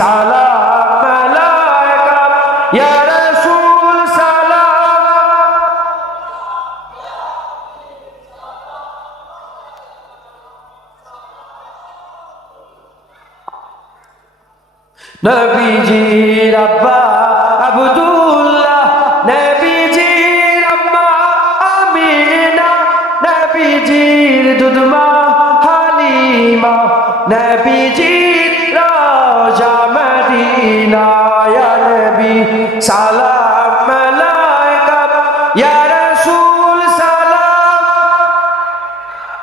सलाम अलैका या रसूल सलाम नबीजी रब्बा अब्दुल्लाह नबीजी अम्मा आमीना नबीजी दुदमा हालिमा नबीजी राजा मदीना या नबी सलाम अलैका या रसूल सलाम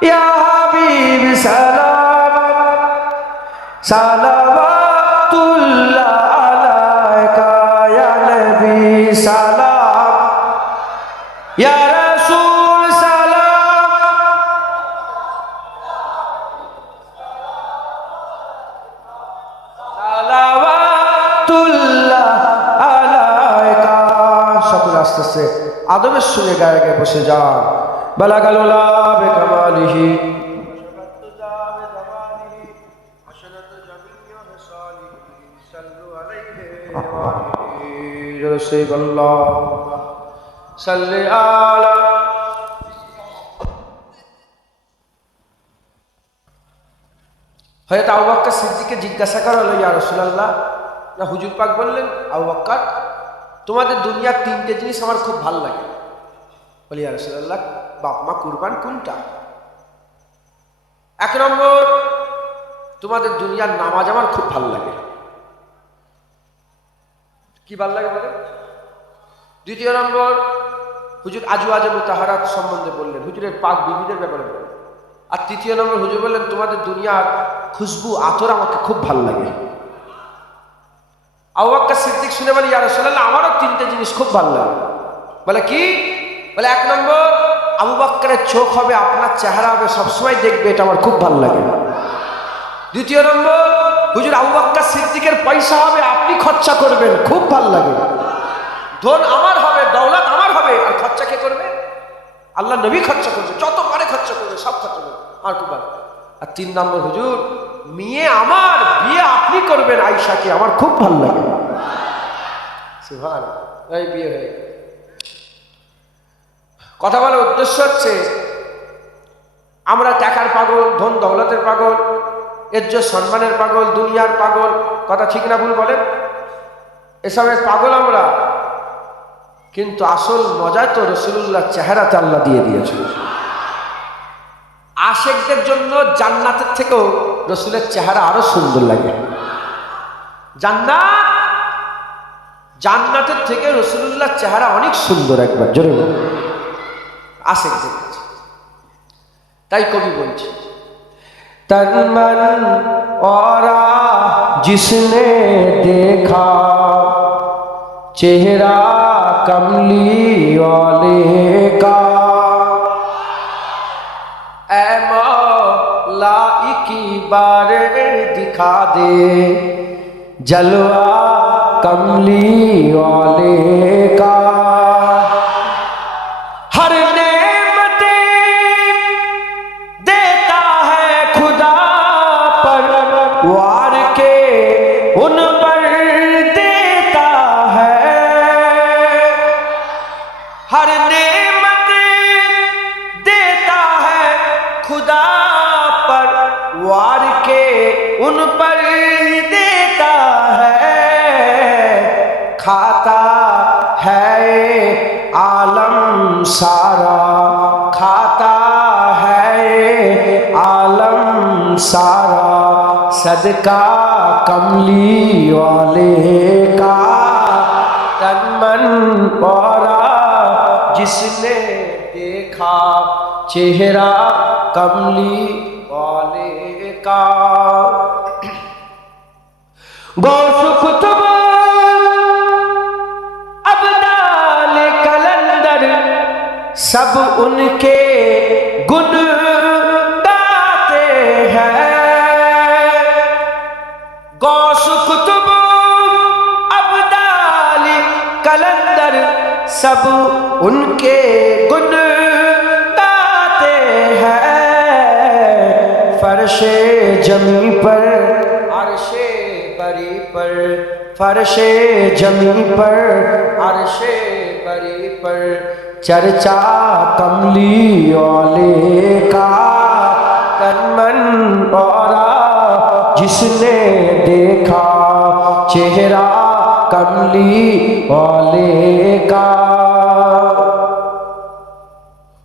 या हबीब सलाम सलावतुल्लाह अलैका या नबी सलाम या रसूल सलाम सलावतुल्लाह अलैका সকলে আস্তে আস্তে আদবের সঙ্গে গায়ে গায়ে বসে যান বালাগালুলা বেকামালিহি সাল্লি আলা হযরত আবু বকর সিদ্দিককে জিজ্ঞাসা করা হলো ইয়া রাসূলুল্লাহ না হুজুর পাক বললেন আবু বকর তোমাদের দুনিয়ার তিনটে জিনিস আমার খুব ভালো লাগে বলি ইয়া রাসূলুল্লাহ বাপ মা কুরবান কোনটা এক নম্বর তোমাদের দুনিয়ার নামাজ আমার খুব ভালো লাগে কি ভালো লাগে বলে দ্বিতীয় নম্বর হুজুর আজওয়াজে মুতাহারাত সম্বন্ধে বললেন হুজুরের পাক বিবিদের ব্যাপারে বললেন আর তৃতীয় নম্বর হুজুর বললেন তোমাদের দুনিয়ার খুশবু আতর আমাকে খুব ভালো লাগে আবু বকর সিদ্দিক শুনে বলে ইয়া রাসূলুল্লাহ আমারও তিনটে জিনিস খুব ভালো লাগে বলে কি বলে এক নম্বর আবু বকরের চোখ হবে আপনার চেহারা হবে সবসময় দেখবে এটা আমার খুব ভালো লাগে দ্বিতীয় নম্বর হুজুর আবু বকর সিদ্দিকের পয়সা হবে আপনি খরচা করবেন খুব ভালো লাগে ধন আমার হবে দৌলত আমার হবে আর খরচা কে করবে আল্লাহ নবী খরচা করবে যত পারে খরচা করবে সব খরচা করবে আর খুব ভালো আর তিন নম্বর হুজুর মেয়ে আমার বিয়ে আপনি করবেন আয়েশাকে আমার খুব ভালো লাগে সুবহানাল্লাহ এই বিয়ে হয়ে কথা বলার উদ্দেশ্য হচ্ছে আমরা টাকার পাগল ধন দৌলতের পাগল ইজ্জত সম্মানের পাগল দুনিয়ার পাগল কথা ঠিক না ভুল বলেন এসবের পাগল আমরা কিন্তু আসল মজা তো রাসূলুল্লাহ চেহারাতে আল্লাহ দিয়ে দিয়েছে আশিকদের জন্য জান্নাতের থেকেও রাসূলের চেহারা আরো সুন্দর লাগে জান্নাতের থেকে রাসূলুল্লাহর চেহারা অনেক সুন্দর একবার জোরে বলুন আশিকদের কাছে তাই কবি বলছে तन मन और जिसने देखा चेहरा कमली वाले का ऐ मौला की बार दिखा दे जलवा कमली वाले का हर वार के उन पर देता है हर नेमत देता है खुदा पर वार के उन पर देता है खाता है आलम सारा खाता है आलम सारा सदका कमली वाले का तन मन और जिसने देखा चेहरा कमली वाले का गौस कुतुब अब्दाल कलंदर سب ان کے گن گاتے ہیں، غوث کتب ابدال کلندر سب ان کے گن گاتے ہیں، فرش جمی پر عرش بری پر، فرش جمی پر عرش بری پر چرچا کملی والے کا تن من اورا، جس نے دیکھا چہرہ کملی والے کا،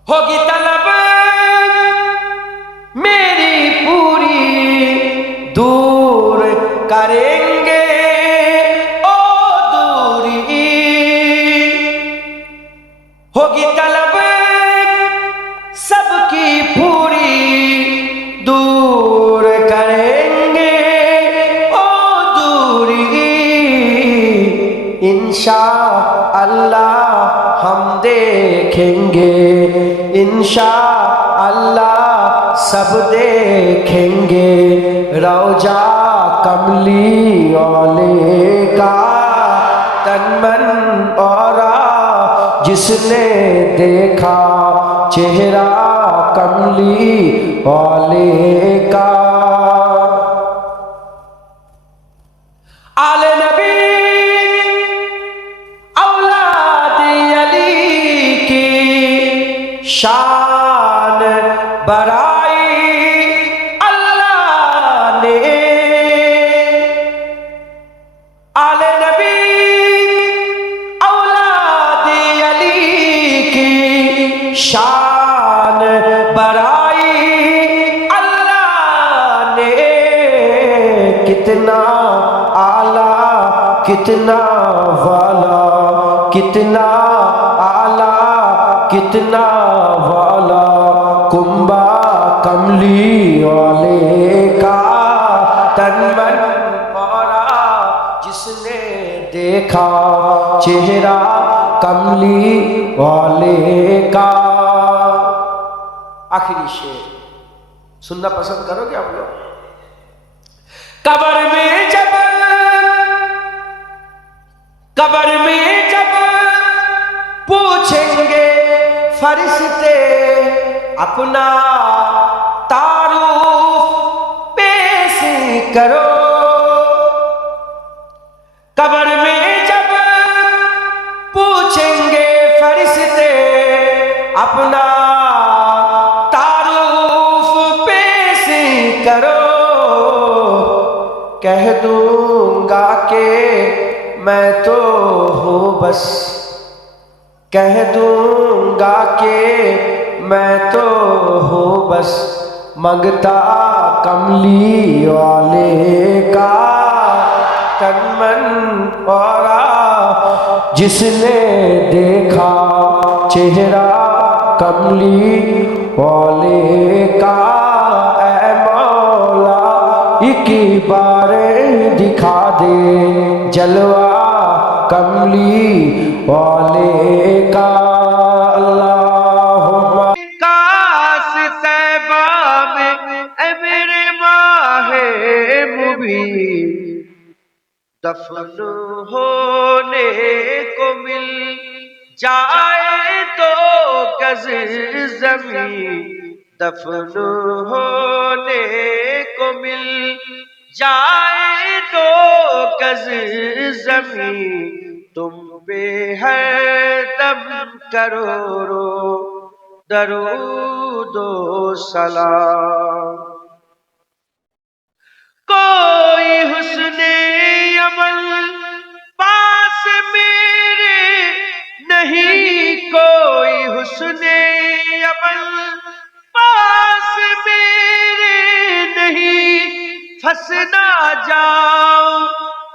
ہوگی طلب میری پوری دور کریں گے او دوری، ہوگی طلب سب کی پوری دور کریں گے او دوری، انشاءاللہ ہم دیکھیں گے، انشاءاللہ سب دیکھیں گے روضہ کملی والے کا تن من اورا، جس نے دیکھا چہرہ کملی والے کا۔ آل نبی اولاد علی کی شان بڑھائی اللہ نے، آل نبی اولاد علی کی شان بڑھائی اللہ نے، کتنا اعلیٰ کتنا والا، کتنا اعلیٰ کتنا والا کنبہ کملی والے کا تن من اورا، جس نے دیکھا چہرہ کملی والے کا۔ آخری شعر سننا پسند کرو گے آپ لوگ؟ قبر میں جب پوچھیں گے فرشتے اپنا تعارف پیش کرو، قبر میں جب پوچھیں گے فرشتے اپنا تعارف پیش کرو، کہہ دوں گا کہ میں تو ہوں بس، کہہ دوں گا کہ میں تو ہوں بس منگتا کملی والے کا تن من اورا، جس نے دیکھا چہرہ کملی والے کا، اے مولا ایک بار دکھا دے جلوہ کملی والے کا۔ اللہم کاس طیبہ میں اے میرے ماہ مبین، دفن ہونے کو مل جائے تو گز زمین، دفن ہونے کو مل جائے تو گز زمین، تم بے ہردم کرو رو درود و سلام، کوئی حسن عمل پاس میرے نہیں، کوئی حسن عمل پاس میرے نہیں، پھنس نہ جاؤ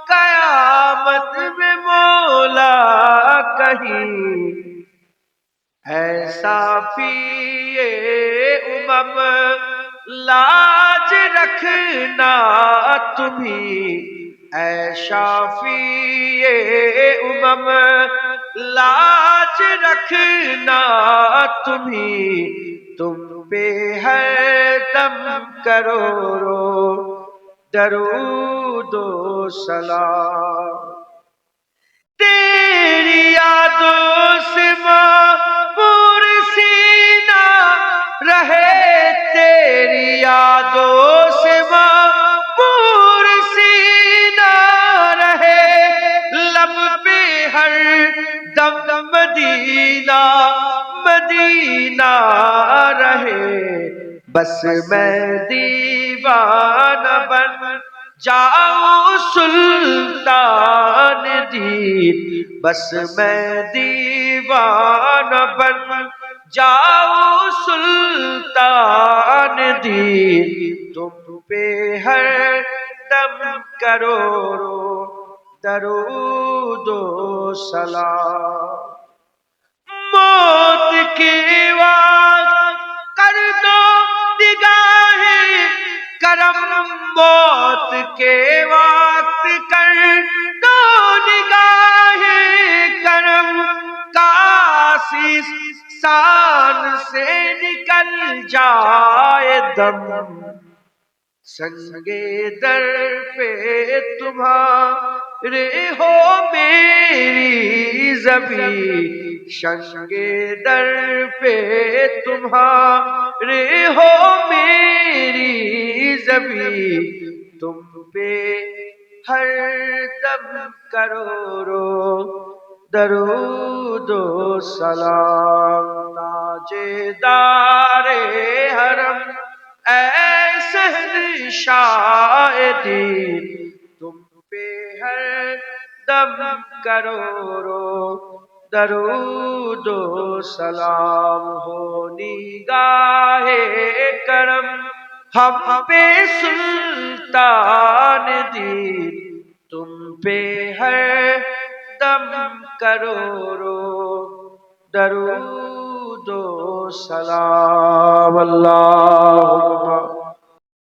قیامت میں مولا کہیں، اے صافی امم لاج رکھنا تمہیں، اے شافی امم लाज रखना तुम्ही तुम पे हर दम करोड़ो दरूदो सलाम। तेरी यादों से मापूर सीना रहे, तेरी यादों से मापूर सीना रहे, लब पे हर दम मदीना मदीना रहे। बस मैं दीवाना बन जाऊं सुल्तान दीन, बस मैं दीवाना बन जाऊं सुल्तान दीन। तुम पे हर दम करोड़ों दरूदो सलाम। मौत के वक्त कर दो निगाहें करम, मौत के वक्त कर दो निगाहें करम, काशिश शान से निकल जाए दम। संगे दर पे तुम्हारे हो मेरी ज़बी, संगे दर पे तुम्हारे हो मेरी ज़बी। तुम पे हर दम करोड़ों दरूदो सलाम। ताजेदारे हरम ऐसे शहंशाह-ए-दीन, तुम पे हर दम करोड़ों दरूदो सलाम। हो निगाहे करम हम पे सुल्तान दीन, तुम पे हर दम करोड़ों दरूदो सलाम। अल्लाहुम्मा